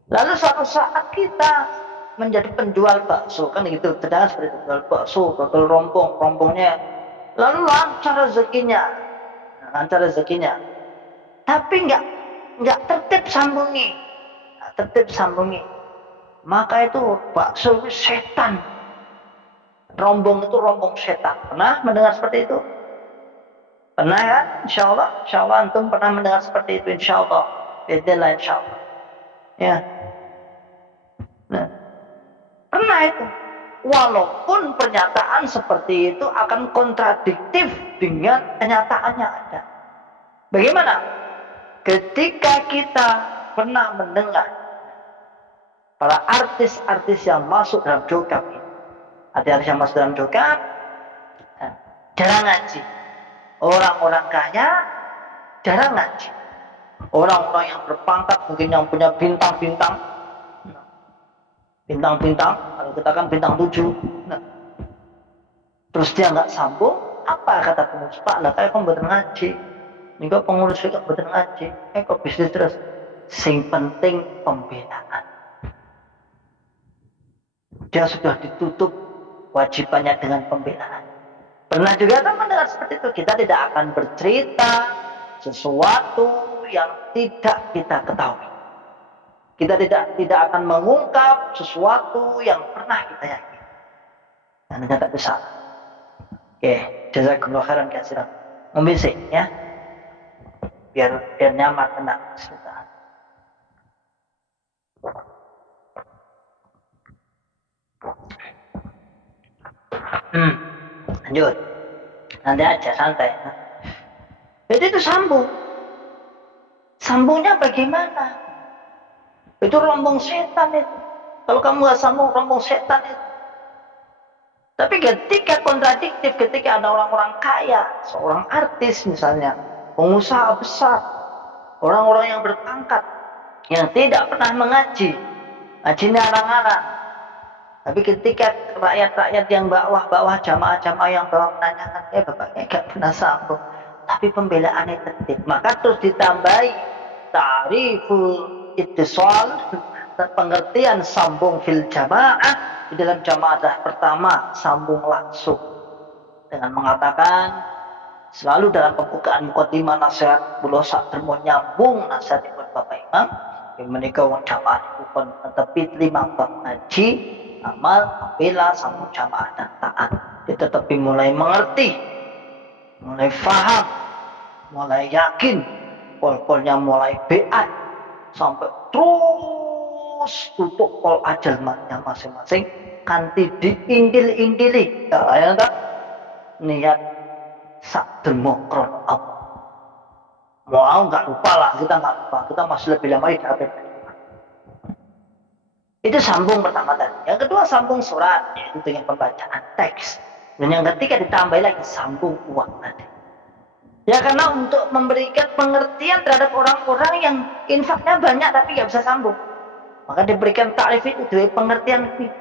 Lalu suatu saat kita menjadi penjual bakso, kan gitu, sedangkan seperti penjual bakso, total rompongnya, lalu lancar rezekinya, tapi nggak tertib sambungi, maka itu bakso itu setan, rombong itu rombong setan. Pernah mendengar seperti itu? Pernah ya? Insya Allah antum pernah mendengar seperti itu, insya Allah. Ya. Nah, pernah itu. Walaupun pernyataan seperti itu akan kontradiktif dengan kenyataannya ada. Bagaimana? Ketika kita pernah mendengar para artis-artis yang masuk dalam Jogam ini, artis yang masuk dalam Jogam jarang ngaji. Orang-orang kaya jarang ngaji. Orang-orang yang berpangkat, mungkin yang punya bintang-bintang, kalau kita kan bintang 7. Nah, terus dia nggak sambung, apa kata pengurus? Pak, lah kayak kamu bener ngaji. Ini kok pengurus juga bener ngaji. Kok bisnis terus. Sing penting pembelaan. Dia sudah ditutup wajibannya dengan pembelaan. Pernah juga kan mendengar seperti itu. Kita tidak akan bercerita sesuatu yang tidak kita ketahui. Kita tidak akan mengungkap sesuatu yang pernah kita yakini. Dan tidak bisa. Oke, jazakumullah khairan katsiran. Membisik ya. Biar nyaman tenang. Sebentar. Lanjut. Nanti aja santai. Jadi itu sambung. Sambungnya bagaimana? Itu rombong setan itu. Kalau kamu nggak sambung, rombong setan itu. Tapi ketika kontradiktif, ketika ada orang-orang kaya, seorang artis misalnya, pengusaha besar, orang-orang yang berpangkat, yang tidak pernah mengaji, ngajinya arang-arang. Tapi ketika rakyat-rakyat yang bawah jamaah-jamaah yang bawah menanyakan, bapaknya nggak pernah sambung, tapi pembelaannya tertib. Maka terus ditambahi ta'riful ittisal, pengertian sambung fil jamaah. Di dalam jamaah adalah pertama, sambung langsung dengan mengatakan selalu dalam pembukaan mukadimah nasihat kula sak dermo nyambung nasihat buat Bapak Imam yang menika wong jamaah pun tepi 5 bab ngaji, amal, bela, sambung jamaah dan taat. Tetapi mulai mengerti, mulai faham, mulai yakin, pol-polnya mulai beat, sampai terus tutup pol ajalmatnya masing-masing, kanti diindil-indili. Ya tak? Niat sak demokrat Allah. Mau nggak lupa lah, kita nggak lupa, kita masih lebih lama di dalam. Itu sambung pertama tadi. Yang kedua sambung surat, yaitu dengan pembacaan teks. Dan yang ketiga ditambah lagi sambung uang tadi. Ya karena untuk memberikan pengertian terhadap orang-orang yang infaknya banyak tapi nggak bisa sambung, maka diberikan takrif itu dari pengertian itu.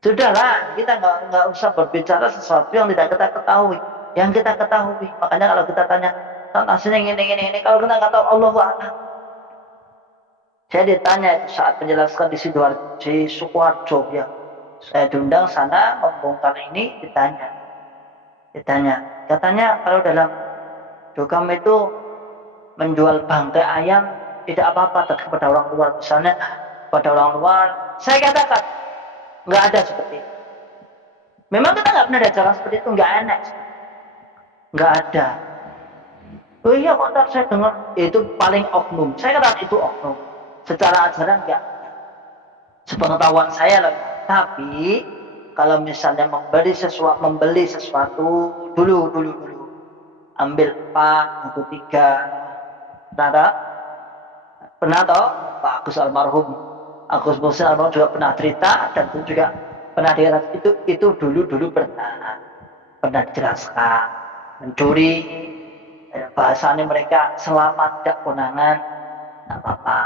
Sudahlah, kita nggak usah berbicara sesuatu yang tidak kita ketahui. Yang kita ketahui, makanya kalau kita tanya, hasilnya ini, kalau kita nggak tahu, Allahu a'lam. Saya ditanya itu saat menjelaskan di Sukoharjo, ya. Saya diundang sana membongkar ini, ditanya. Katanya kalau dalam Jogam itu menjual bangkai ayam tidak apa-apa kepada orang luar. Misalnya pada orang luar, saya katakan nggak ada seperti itu. Memang kita nggak pernah ada cara seperti itu, nggak enak, nggak ada. Oh iya kok ntar saya dengar itu paling oknum. Saya katakan itu oknum. Secara ajaran enggak. Sepengetahuan saya loh. Tapi kalau misalnya membeli sesuatu dulu. Ambil 4 atau 3. Pernah toh Pak Agus almarhum. Agus Musa almarhum juga pernah cerita dan itu juga pernah dikatakan itu dulu pernah dijelaskan mencuri. Bahasanya mereka selamat tidak konangan, tidak apa-apa.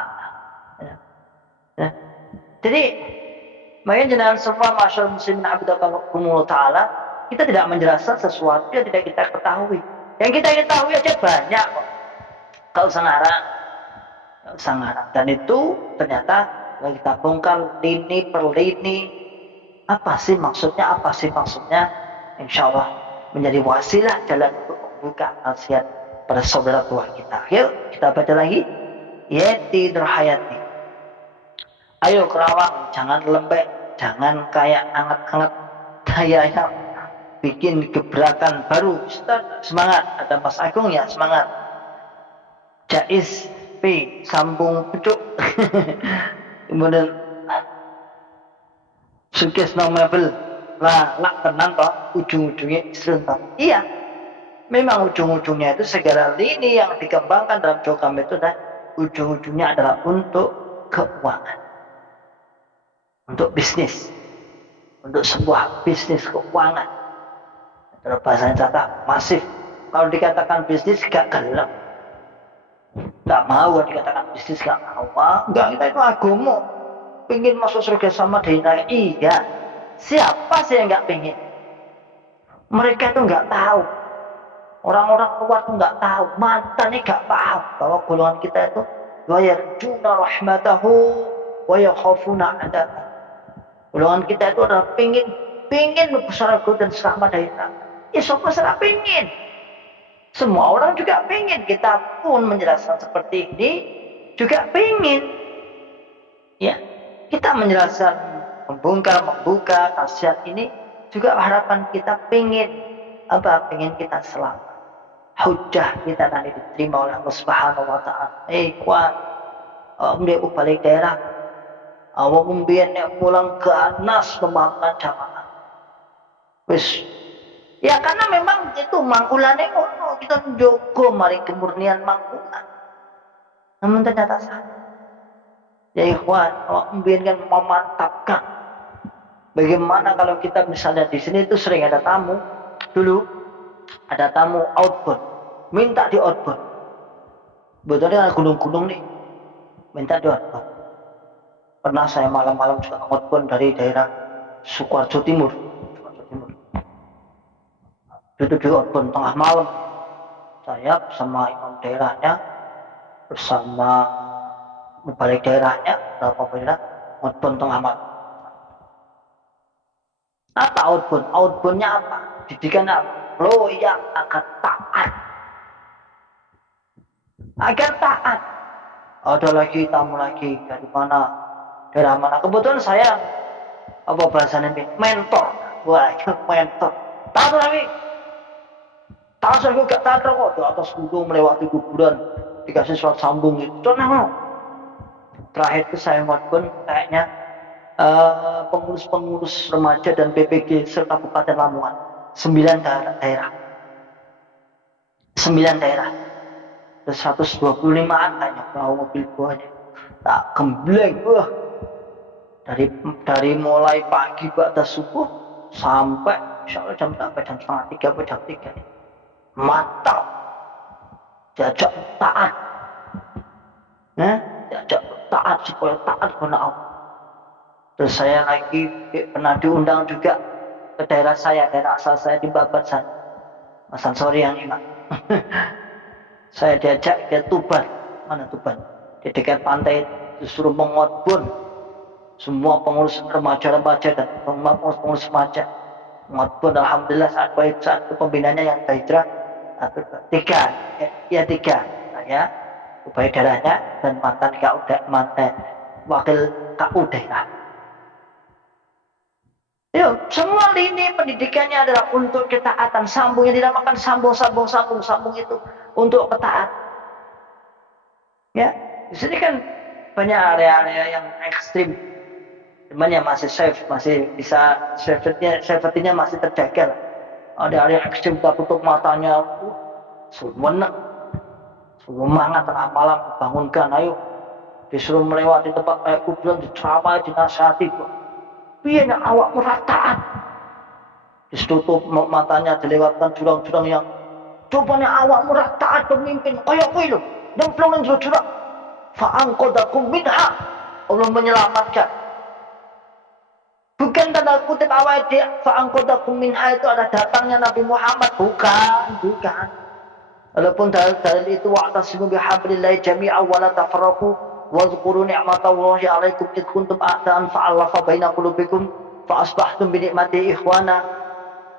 Ya. Jadi, makanya jenengan semua masyarakat muslimin abdakallahu ta'ala, kita tidak menjelaskan sesuatu yang tidak kita ketahui. Yang kita ketahui aja banyak kok. Gak usah ngarang. Dan itu ternyata kalau kita bongkar lini per lini, apa sih maksudnya? Insya Allah menjadi wasilah jalan untuk membuka nasihat pada saudara tua kita. Yuk kita baca lagi. Yati Nurhayati. Ayo Kerawang, jangan lembek, jangan kayak anget-anget daya bikin gebrakan baru. Semangat, ada Mas Agung ya, semangat. Jais P sambung pucuk. Kemudian Sukses no mebel lah tenang kok ujung-ujungnya Islam. Iya, memang ujung-ujungnya itu segala lini yang dikembangkan dalam program itu dan ujung-ujungnya adalah untuk keuangan, untuk bisnis, untuk sebuah bisnis keuangan. Dalam bahasanya kata masif. Kalau dikatakan bisnis gak gelap, gak mau dikatakan bisnis gak mau. Enggak, kita itu agama. Pengen masuk surga sama dengan iya. Siapa sih yang gak pengen? Mereka itu gak tahu. Orang-orang luar itu gak tahu. Matanya gak paham bahwa golongan kita itu wa yarjuna rahmatahu wa yakhafuna adzabah. Golongan kita itu adalah pengen besar dan selamat dari neraka. Ya semua serah pengen. Semua orang juga pengen. Kita pun menjelaskan seperti ini juga pengen. Ya, kita menjelaskan, membuka nasihat ini juga harapan kita pengen apa? Pengen kita selamat. Hujjah kita nanti diterima oleh Allah Subhanahu wa taala. Kuat. Dia balik daerah. Awak membian yang pulang ke Anas memaafkan jamaah. Wis. Ya karena memang itu mangkulane ngono, kita njogo mari kemurnian mangkulan. Namun ternyata salah. Ya ikhwan, awak membian kan memantapkan. Bagaimana kalau kita misalnya di sini itu sering ada tamu, dulu ada tamu outbound, minta di outbound. Betulnya ada gunung-gunung nih, minta di outbound. Pernah saya malam-malam juga outbound dari daerah Sukoharjo Timur. Itu di outbound tengah malam. Saya bersama imam daerahnya, bersama balik daerahnya, berapa daerah, outbound tengah malam. Apa outbound? Outboundnya apa? Didikan apa? Loyak akan taat. Agar taat. Ada lagi tamu lagi dari mana? Daerah mana? Kebetulan saya apa bahasanya mentor. Wah, mentor. Tahu lagi. Tahu saya gak tahu kok di atas gunung melewati kuburan dikasih surat sambung gitu. Contoh. Terakhir itu saya pun kayaknya pengurus remaja dan PPG serta Kabupaten Lamongan 9 daerah. 9 daerah. Terus 125-an kayaknya perahu mobil buahnya. Tak gembleng, dari mulai pagi pada subuh sampai insyaallah jam 2:30 atau jam 3. Mantap. Diajak taat. Diajak taat supaya taat kepada Allah. Terus saya lagi pernah diundang juga ke daerah saya, daerah asal saya di Babat sana. Mas Ansori yang ingat. Saya diajak ke Tuban. Mana Tuban? Di dekat pantai disuruh mengoutbound semua pengurus remaja-remaja dan pengurus remaja. Mengoutbound alhamdulillah saat itu pembinanya yang hijrah 3. Ya 3. Ya. Ubaidallahnya dan mantan wakil KU daerah. Yuk, semua lini pendidikannya adalah untuk ketaatan, sambung yang dinamakan sambung itu untuk ketaatan. Ya, di sini kan banyak area-area yang ekstrim, cuman masih safe, masih bisa safety-nya masih terjaga. Ada area ekstrim, kita tutup matanya, semangat tengah malam bangunkan, ayo disuruh melewati tempat kayak kuburan, diceramai, dinasihati. Biar awak merataan, ditutup matanya, dilewatkan jurang-jurang yang cobanya awak merataan pemimpin kayak kowe lho, nyemplungin jurang. Fa'anqadakum minha, Allah menyelamatkan. Bukan tanda kutip awal dia fa'anqadakum minha itu ada datangnya Nabi Muhammad, bukan. Walaupun dalil itu wa'tasimu bihablillahi jami'an wa la tafarraqu wadhkuru ni'matallahi 'alaikum id kuntum a'daan fa'alafa baina qulubikum fa asbahtum bi ni'matihi ikhwana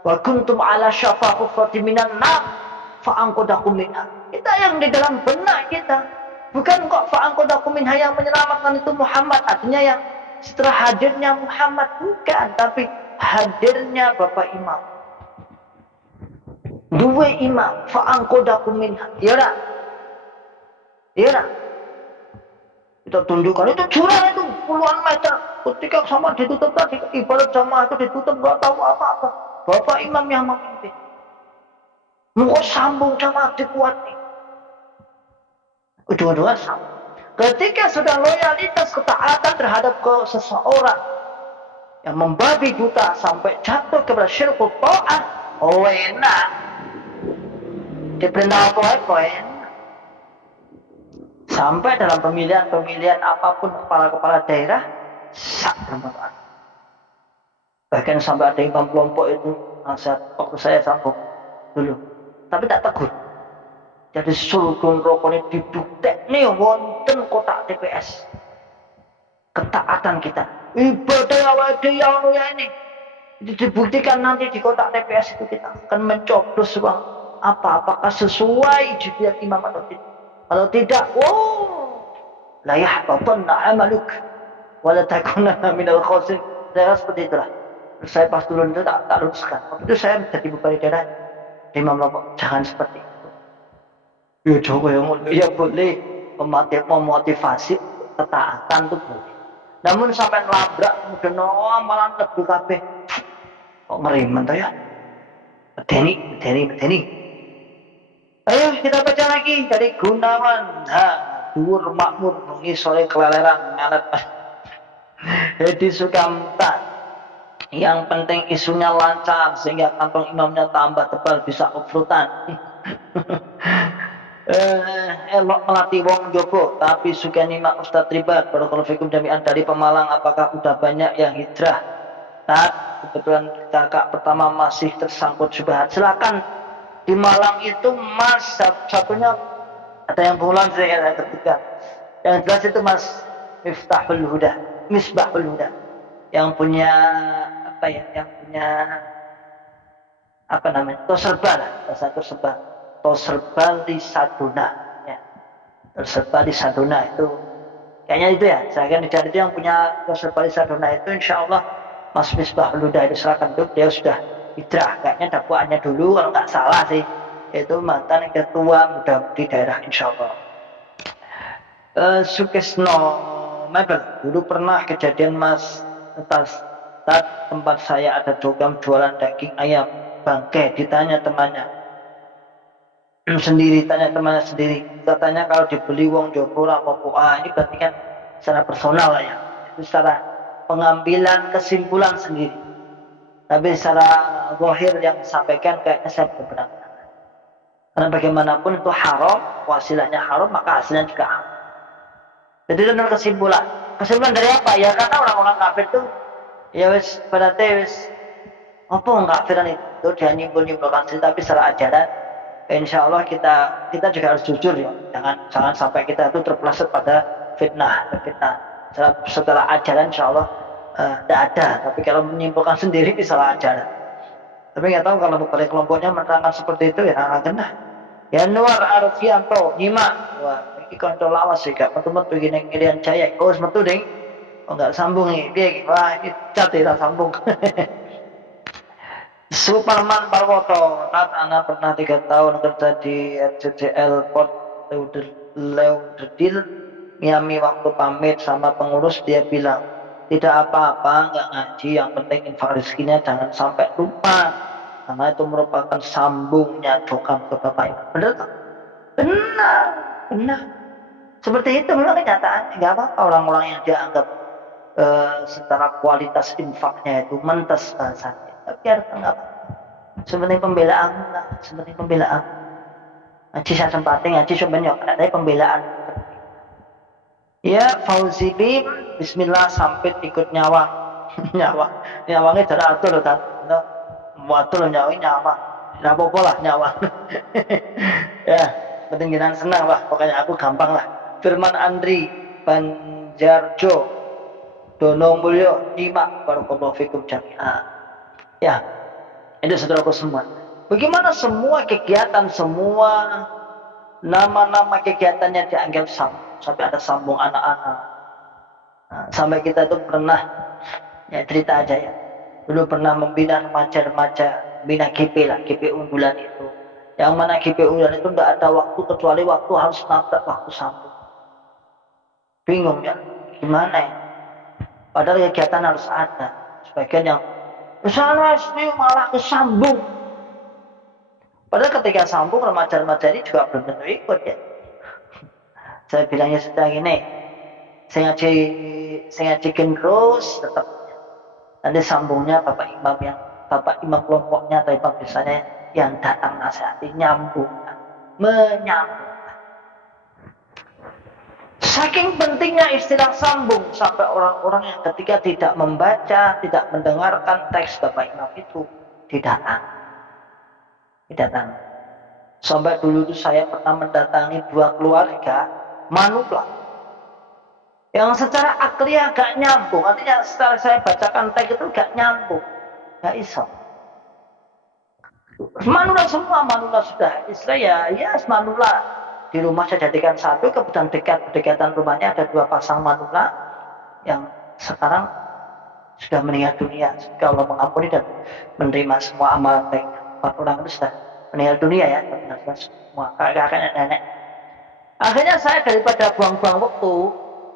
wa kuntum 'ala syafa hufratin minan nar fa'anqadakum minha. Kita yang di dalam benak kita, bukan kok fa'anqadakum minha yang menyelamatkan itu Muhammad, artinya yang setelah hadirnya Muhammad, bukan, tapi hadirnya Bapak Imam. Dua imam fa'anqadakum minha. Ya nak? Kita tunjukkan itu jurang itu puluhan meter. Ketika sama ditutup tadi, ibarat jamaah itu ditutup nggak tahu apa-apa. Bapak Imam yang memimpin. Mau sambung jamaah dikuati. Kedua-dua sama. Ketika sudah loyalitas ketaatan terhadap seseorang yang membabi buta sampai jatuh kepada syirkut ta'ah, enak. Diperintah apa-apa. Sampai dalam pemilihan apapun kepala daerah sak bermanfaat. Bahkan sampai ada imam kelompok itu nasihat waktu saya sambung dulu, tapi tak tegur. Jadi surga rokoknya dibuktek nih wonten kotak TPS. Ketaatan kita, ibadah awal yang ini dibuktikan nanti di kotak TPS itu kita akan mencoblos apakah sesuai judul imam atau tidak. Kalau tidak, la yahbatanna 'amaluk wa la takunanna minal khasirin. Saya seperti itulah. Terus saya pas turun itu tak luruskan. Waktu itu saya menjadi bupati daerah di Imam Lombok. Jangan seperti itu. Ya coba ya boleh memotivasi ketaatan itu boleh. Namun sampai ngelabrak kemudian malah lebih kabeh. Kok ngerimen tuh ya? Medeni. Ayo kita baca lagi dari Gunawan. Dhuwur makmur ngisore keleleran ngalet. Hedi Sukamta. Yang penting isunya lancar sehingga kantong imamnya tambah tebal bisa uploadan. Elok melatih wong jopo tapi suka nyimak Ustadz Ribat barakallahu fikum jami'an dari Pemalang. Apakah udah banyak yang hijrah? Kebetulan kakak pertama masih tersangkut syubhat. Silakan. Di Malang itu Mas satunya ada yang pulang saya ketiga. Yang jelas itu Mas Misbahul Huda yang punya Toserba di Saduna ya. Toserba di Saduna itu kayaknya itu ya. Saya kan di itu yang punya Toserba di Saduna itu insyaallah Mas Misbahul Huda itu silakan tuh, dia sudah hijrah, kayaknya dakwaannya dulu kalau nggak salah sih itu mantan ketua muda di daerah insyaallah. Sukesno Mebel dulu pernah kejadian Mas tempat saya ada tukang jualan daging ayam bangke, ditanya temannya sendiri, katanya kalau dibeli wong Joko apa ini berarti kan secara personal lah ya, itu secara pengambilan kesimpulan sendiri. Tapi secara zahir yang disampaikan kayaknya saya benar. Karena bagaimanapun itu haram, wasilahnya haram, maka hasilnya juga haram. Jadi itu adalah kesimpulan. Kesimpulan dari apa? Ya karena orang-orang kafir itu ya wis berarti wis apa kafiran itu dia nyimpulkan sendiri, tapi secara ajaran insya Allah kita juga harus jujur ya. Jangan sampai kita itu terpeleset pada fitnah. Setelah ajaran insya Allah tidak ada, tapi kalau menyimpulkan sendiri itu salah ajaran. Tapi nggak tahu kalau balik kelompoknya menerangkan seperti itu ya nggak kena. Ya Nuar Arfianto nyimak, wah kanca lawas sih gak metu-metu iki ning Irian Jaya. Oh, wis metu, Ding. Oh, enggak sambung nih. Piye iki? Wah, iki cat ora sambung. Superman Parwoto, saat Ana pernah 3 tahun kerja di RCCL Port Lauderdale, Miami. Waktu pamit sama pengurus dia bilang, tidak apa-apa, nggak ngaji, yang penting infak rezekinya jangan sampai lupa, karena itu merupakan sambungnya jokam ke Bapak Ibu. Benar tak? Benar, benar. Seperti itu memang kenyataan. Nggak apa-apa orang-orang yang dianggap secara kualitas infaknya itu mentes bahasanya. Tapi harus nggak apa-apa. Sebenarnya pembelaan lah, sebenarnya pembelaan. Ngaji saya sempatin, ngaji sebenarnya ada pembelaan. Ya, Fauzi Bim, Bismillah sampai ikut nyawang. Nyawangnya teratur loh, muatul nyawang nyawang. Nggak apa-apa lah nyawang. Ya, penting jangan senang lah, pokoknya aku gampang lah. Firman Andri, Banjarjo, Dono Mulyo, Nyimak, Barakallahu Fikum Jami'ah. Ya, itu saudaraku semua. Bagaimana semua kegiatan, semua nama-nama kegiatannya dianggap sampai ada sambung anak-anak. Nah, sampai kita tuh pernah, ya cerita aja ya, dulu pernah membina remaja-remaja, bina GP lah, GP unggulan itu. Yang mana GP unggulan itu tidak ada waktu kecuali waktu harus nabrak waktu sambung. Bingung ya, gimana ya? Padahal kegiatan harus ada. Sebagian yang kesana malah kesambung. Padahal ketika sambung remaja-remaja ini juga belum tentu ikut ya. Saya bilangnya sudah gini, saya ngajikan terus tetap. Nanti sambungnya Bapak Imam kelompoknya atau Imam biasanya yang datang nasihati nyambung, menyambung. Saking pentingnya istilah sambung sampai orang-orang yang ketika tidak membaca, tidak mendengarkan teks Bapak Imam itu tidak datang. Sampai dulu itu saya pernah mendatangi 2 keluarga manula yang secara akliah gak nyambung. Artinya setelah saya bacakan teks itu gak nyambung, gak iso. Manula semua, manula sudah istilah ya manula. Di rumah saya jadikan satu, kebetulan dekatan rumahnya ada 2 pasang manula yang sekarang sudah meninggal dunia. Semoga Allah mengampuni dan menerima semua amal baik. 4 orang itu sudah meninggal dunia ya, semua kakak-kakak nenek. Akhirnya saya daripada buang-buang waktu,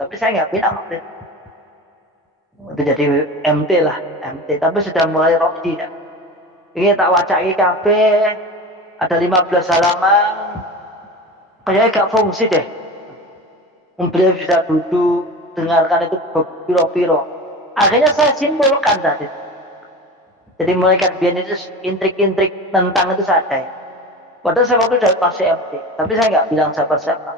tapi saya nggak bilang waktu itu jadi MT lah, MT. Tapi sudah mulai rodi. Ini tak wacai KB, ada 15 halaman. Kayaknya gak fungsi deh. Beliau bisa duduk, dengarkan itu piro-piro. Akhirnya saya simpulkan tadi. Jadi malaikat biar itu intrik-intrik tentang itu saja. Padahal saya waktu dari masih MT, tapi saya nggak bilang siapa-siapa.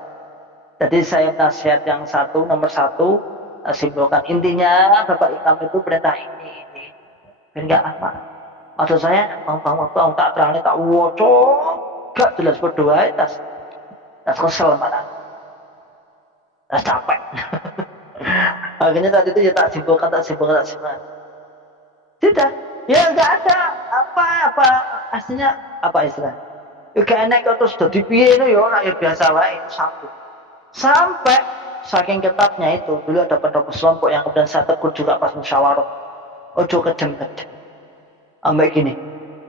Jadi saya nasihat yang nomor satu, simpulkan intinya Bapak Imam itu perintah ini. Biar nggak apa. Maksud saya, waktu tak terangnya tak woco, gak jelas berdoa, tas kesel malah, tas capek. Akhirnya tadi itu ya tak simpulkan. Tidak, ya nggak ada apa-apa. Aslinya apa istilah? Gak enak terus jadi piye itu ya biasa wae satu. Sampai saking ketatnya itu dulu ada penerus kelompok yang kemudian saya tegur juga pas musyawarah. Ojo kejem-kejem. Ambek gini.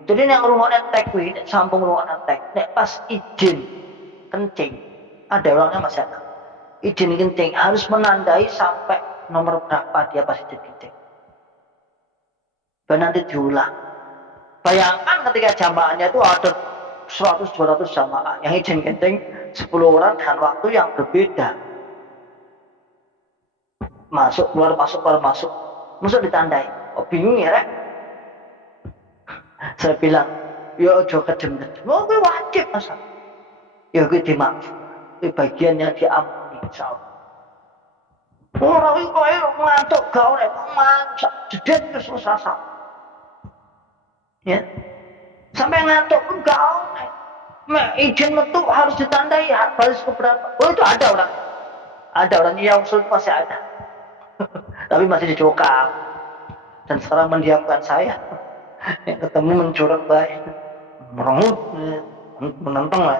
Jadi yang rumahnya tek kuwi sambung rumahnya tek. Nek pas izin kencing, ada orangnya masih ada. Izin kencing harus menandai sampai nomor berapa dia pas izin kencing. Dan nanti diulang. Bayangkan ketika jamaahnya itu ada 100-200 jamaah yang izin kencing 10 orang dengan waktu yang berbeda. Masuk keluar masuk. Masuk ditandai. Oh bingung ya rek. Saya bilang, ya ojo kejem-kejem. Oh gue wajib masa. Ya gue dimaaf. Itu bagian yang diampuni insyaallah. Orang itu ngantuk gaul mantap jedet terus selesai. Ya. Sampai ngantuk pun gaul. Izin metu harus ditandai baris keberapa. Oh itu ada orang. Ada orang yang usul masih ada. Tapi masih dicokap. Dan sekarang mendiamkan saya. Yang ketemu mencurang baik. Merengut. Menentang lah.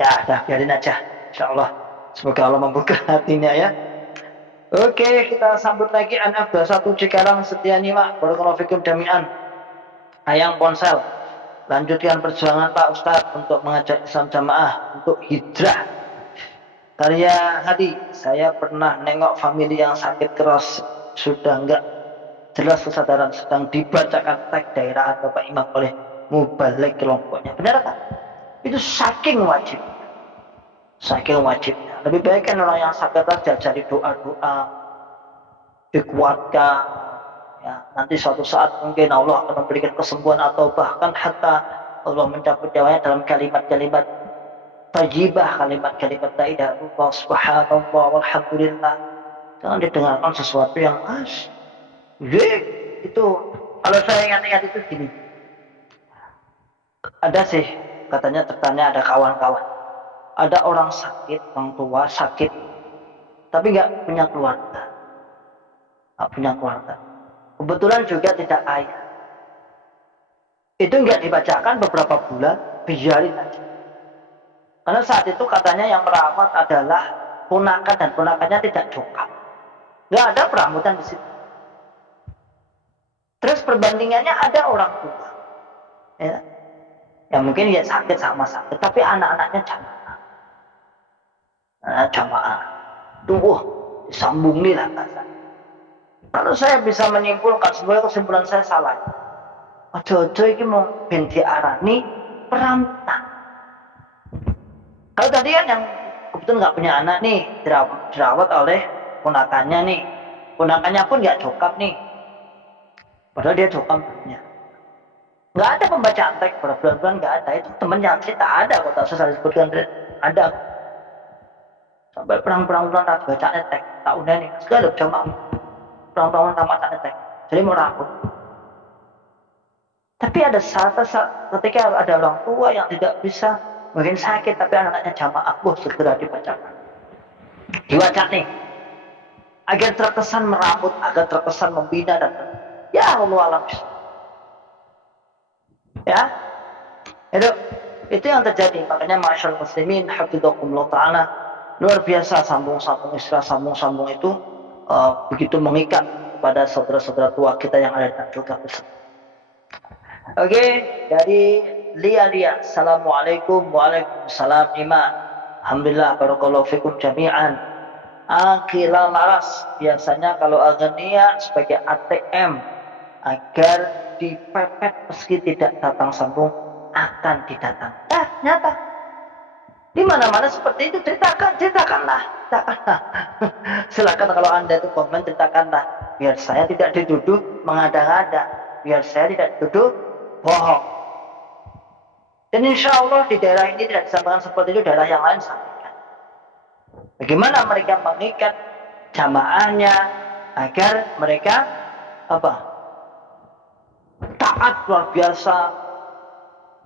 Ya dah biarin aja. InsyaAllah. Semoga Allah membuka hatinya ya. Oke, kita sambut lagi NF21 Cikarang Setia Nyimak. Barakallahu fikum jami'an. Ayang Ponsel. Lanjutkan perjuangan Pak Ustadz untuk mengajak Islam jamaah untuk hijrah. Karya Hadi, saya pernah nengok famili yang sakit keras, sudah enggak jelas kesadaran, sedang dibacakan teks daerah Bapak Imam oleh mubalik kelompoknya. Benar kan? Itu saking wajib. Saking wajibnya. Lebih baik kan orang yang sakit aja cari doa-doa, dikuatkan. Ya, nanti suatu saat mungkin Allah akan memberikan kesembuhan atau bahkan hatta Allah mencabut nyawanya dalam kalimat-kalimat tajibah, kalimat-kalimat la ilaha illallah subhanallah walhamdulillah. Jangan didengarkan sesuatu yang itu kalau saya ingat-ingat itu gini. Ada sih katanya tertanya ada kawan-kawan. Ada orang sakit, orang tua sakit, tapi nggak punya keluarga. Nggak punya keluarga. Kebetulan juga tidak kaya. Itu nggak dibacakan beberapa bulan, biarin aja. Karena saat itu katanya yang merawat adalah ponakan dan ponakannya tidak cokap. Nggak ada perambutan di situ. Terus perbandingannya ada orang tua, ya mungkin ya sakit sama sakit, tapi anak-anaknya jamaah. Jamaah, disambung nih lah kasar. Kalau saya bisa menyimpulkan, sebenarnya kesimpulan saya salah. Ojo-ojo ini mau binti arani perampok. Kalau tadi kan yang kebetulan nggak punya anak nih, dirawat oleh ponakannya nih, ponakannya pun nggak cokap nih, padahal dia cokap punya. Nggak ada pembacaan teks berbulan-bulan, nggak ada. Itu temennya cerita ada, kok tak saya sebutkan ada. Sampai perang-perang bulan tak baca teks, tak udah nih, segala jamaah perang-perang tak baca teks, jadi mau rakut. Tapi ada saat ketika ada orang tua yang tidak bisa, mungkin sakit, tapi anak-anaknya jamaah, segera dibacakan. Dibaca nih, agar terkesan merambut, agar terkesan membina dan ya Allah alam. Ya, itu yang terjadi. Makanya masyaallah muslimin, hafidhakumullah ta'ala, luar biasa sambung-sambung istilah sambung-sambung itu begitu mengikat pada saudara-saudara tua kita yang ada di Tanjung tersebut. Oke, dari Lia. Assalamualaikum. Waalaikumsalam. Alhamdulillah, barakallahu fikum jami'an. Akila laras, biasanya kalau agenia sebagai ATM agar dipepet meski tidak datang sambung akan didatang. Nyata. Di mana-mana seperti itu, ceritakanlah. Silakan kalau Anda itu komen, ceritakanlah. Biar saya tidak dituduh mengada-ngada, biar saya tidak dituduh bohong. Dan insya Allah di daerah ini tidak disampaikan seperti itu, daerah yang lain sampaikan. Bagaimana mereka mengikat jamaahnya agar mereka taat luar biasa,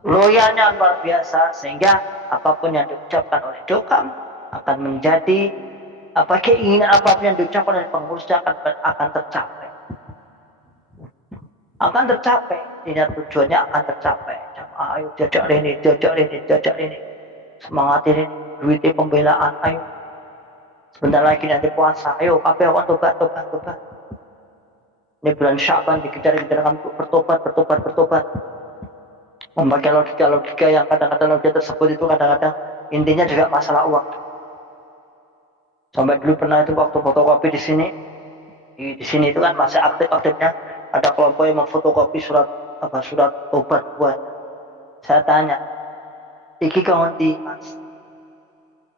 loyalnya luar biasa, sehingga apapun yang diucapkan oleh dokam akan menjadi keinginan apapun yang diucapkan oleh pengurusnya akan tercapai. Akan tercapai, niat tujuannya akan tercapai. Ayo jajak ini, semangat ini, duitnya pembelaan, ayo. Sebentar lagi nanti puasa, ayo kabeh tobat. Ini bulan Sya'ban dikejar-kejarkan untuk bertobat. Memakai logika yang kadang-kadang logika tersebut itu kadang-kadang intinya juga masalah uang. Sampai dulu pernah itu waktu fotokopi di sini itu kan masih aktifnya ada kelompok yang memfotokopi surat tobat buat. Saya tanya, iki kau ngerti mas?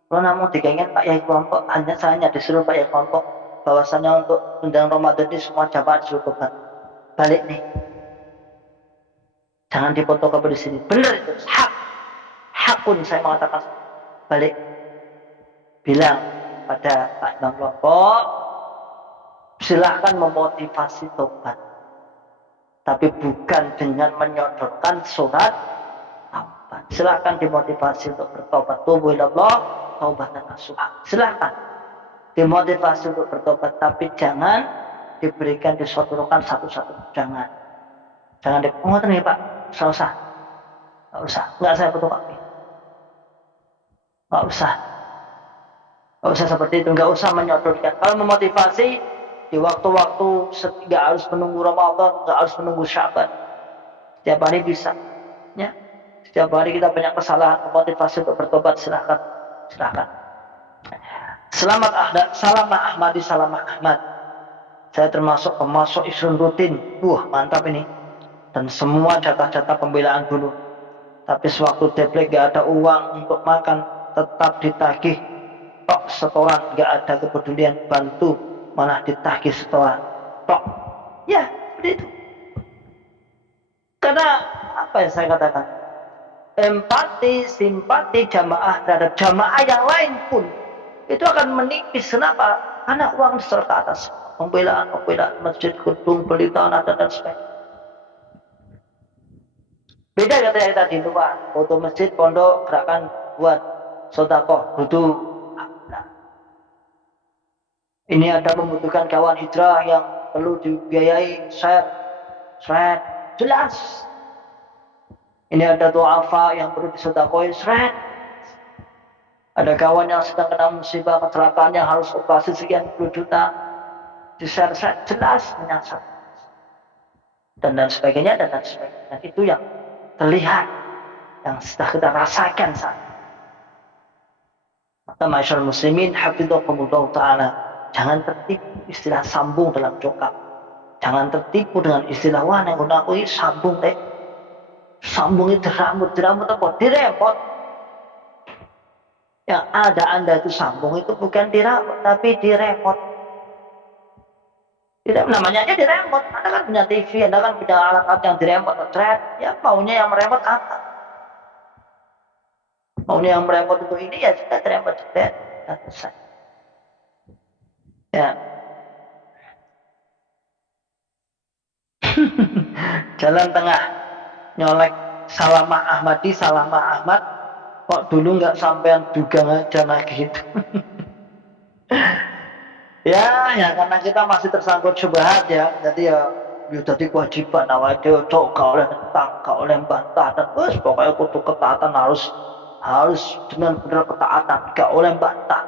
Kalau namun dikengen Pak Yai kelompok, hanya disuruh Pak Yai kelompok bahwasanya untuk undangan Ramadan ini semua jamaah disuruh tobat. Balik nih. Jangan difotokopi di sini. Benar itu, hakun saya mengatakan. Balik, bilang pada Pak Imam kelompok, silahkan memotivasi tobat, tapi bukan dengan menyodorkan surat taubat. Silahkan dimotivasi untuk bertobat. Tubu ilallah taubatan nasuha. Silahkan dimotivasi untuk bertobat, tapi jangan diberikan disodorkan satu-satu. Jangan nih Pak. Nggak usah. Nggak saya fotokopi. Nggak usah. Nggak usah seperti itu, nggak usah menyodorkan. Kalau memotivasi di waktu-waktu nggak harus menunggu Ramadan, nggak harus menunggu Syaban. Setiap hari bisa, ya. Setiap hari kita banyak kesalahan, memotivasi untuk bertobat, silahkan. Selamat Ahmadi, selamat Ahmad. Saya termasuk pemasok Isrun rutin. Mantap ini. Dan semua jatah-jatah pembelaan dulu. Tapi sewaktu deadline gak ada uang untuk makan, tetap ditagih. Tok setoran, gak ada kepedulian bantu, malah ditagih setoran. Tok. Ya, seperti itu. Karena apa yang saya katakan? Empati, simpati jamaah terhadap jamaah yang lain pun itu akan menipis. Kenapa? Karena uang disetor ke atas. Pembelaan masjid, gedung, beli tanah dan sebagainya. Beda katanya tadi luar, foto masjid, pondok, gerakan buat sedekah, butuh. Ini ada membutuhkan kawan hijrah yang perlu dibiayai, share, jelas. Ini ada du'afa yang perlu disedekahin, ada kawan yang sedang kena musibah kecelakaan yang harus operasi sekian puluh juta, di-share, jelas menyasar. Dan sebagainya, dan sebagainya. Dan itu yang terlihat, yang sudah kita rasakan saat ini. Maka masyarakat muslimin hafidhakumullah ta'ala, jangan tertipu istilah sambung dalam cokap. Jangan tertipu dengan istilah wah yang aku sambung deh. Sambung itu rambut apa? Direpot. Yang ada Anda itu sambung itu bukan dirambut, tapi direpot. Tidak, namanya aja diremot. Anda kan punya TV, Anda kan punya alat-alat yang diremot, ya maunya yang meremot apa? Maunya yang meremot untuk ini ya sudah diremot, selesai. Ya. Jalan tengah nyolek Salamah Ahmadi, Salamah Ahmad, kok dulu nggak sampean dugang aja lagi itu. Ya karena kita masih tersangkut syubhat ya, jadi jadi kewajiban awake dhewe cok gak oleh nentang, gak oleh bantah, dan pokoknya kudu ketaatan harus dengan benar ketaatan, gak oleh bantah.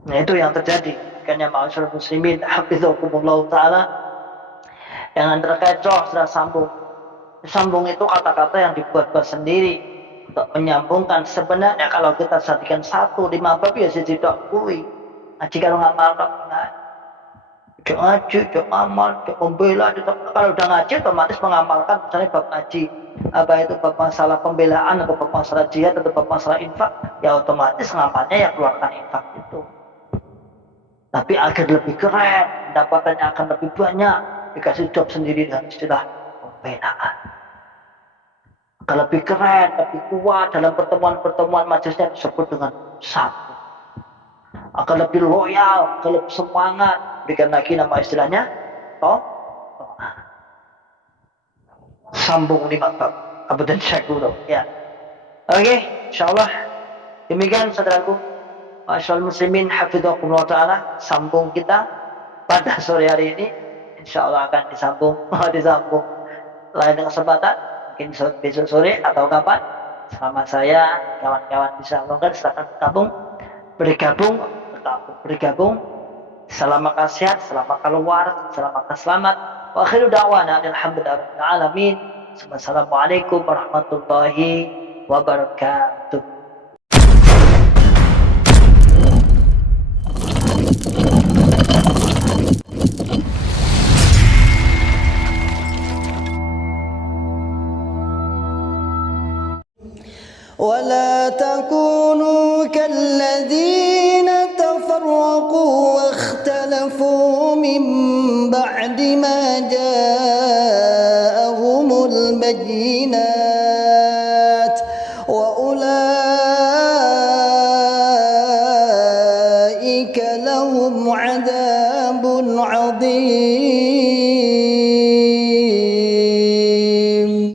Nah itu yang terjadi. Makanya ma'asyiral muslimin hafizakumullah ta'ala, yang terkait sudah sambung itu kata-kata yang dibuat-buat sendiri untuk menyambungkan. Sebenarnya kalau kita sadikan 1-5 bab ya tidak kui. Ngaji kalau ngamal cok ngaji, cok amal, cok membela. Kalau udah ngaji otomatis mengamalkan misalnya bab ngaji, apa itu bab masalah pembelaan atau bab masalah jihad atau bab masalah infak, ya otomatis ngamalnya ya keluarkan infak itu. Tapi agar lebih keren, pendapatannya akan lebih banyak, dikasih job sendiri dengan istilah pembelaan. Agar lebih keren, lebih kuat dalam pertemuan-pertemuan majelisnya disebut dengan satu. Akan lebih loyal, akan lebih semangat, berikan lagi nama istilahnya sambung 5 bab. Kemudian cek dulu ya. Oke, insyaallah demikian saudaraku. Masyaallah muslimin hafidhakumullah ta'ala, sambung kita pada sore hari ini insyaallah akan disambung lain kesempatan, mungkin besok sore atau kapan. Selama saya kawan-kawan bisa longgar, silakan bergabung. Selama sehat, selama keluar, selama selamat. Wa akhiru da'wana alhamdulillahi alamin. Wassalamualaikum warahmatullahi wabarakatuh. ولا تكونوا كالذين تفرقوا واختلفوا من بعد ما جاءهم البينات وأولئك لهم عذاب عظيم.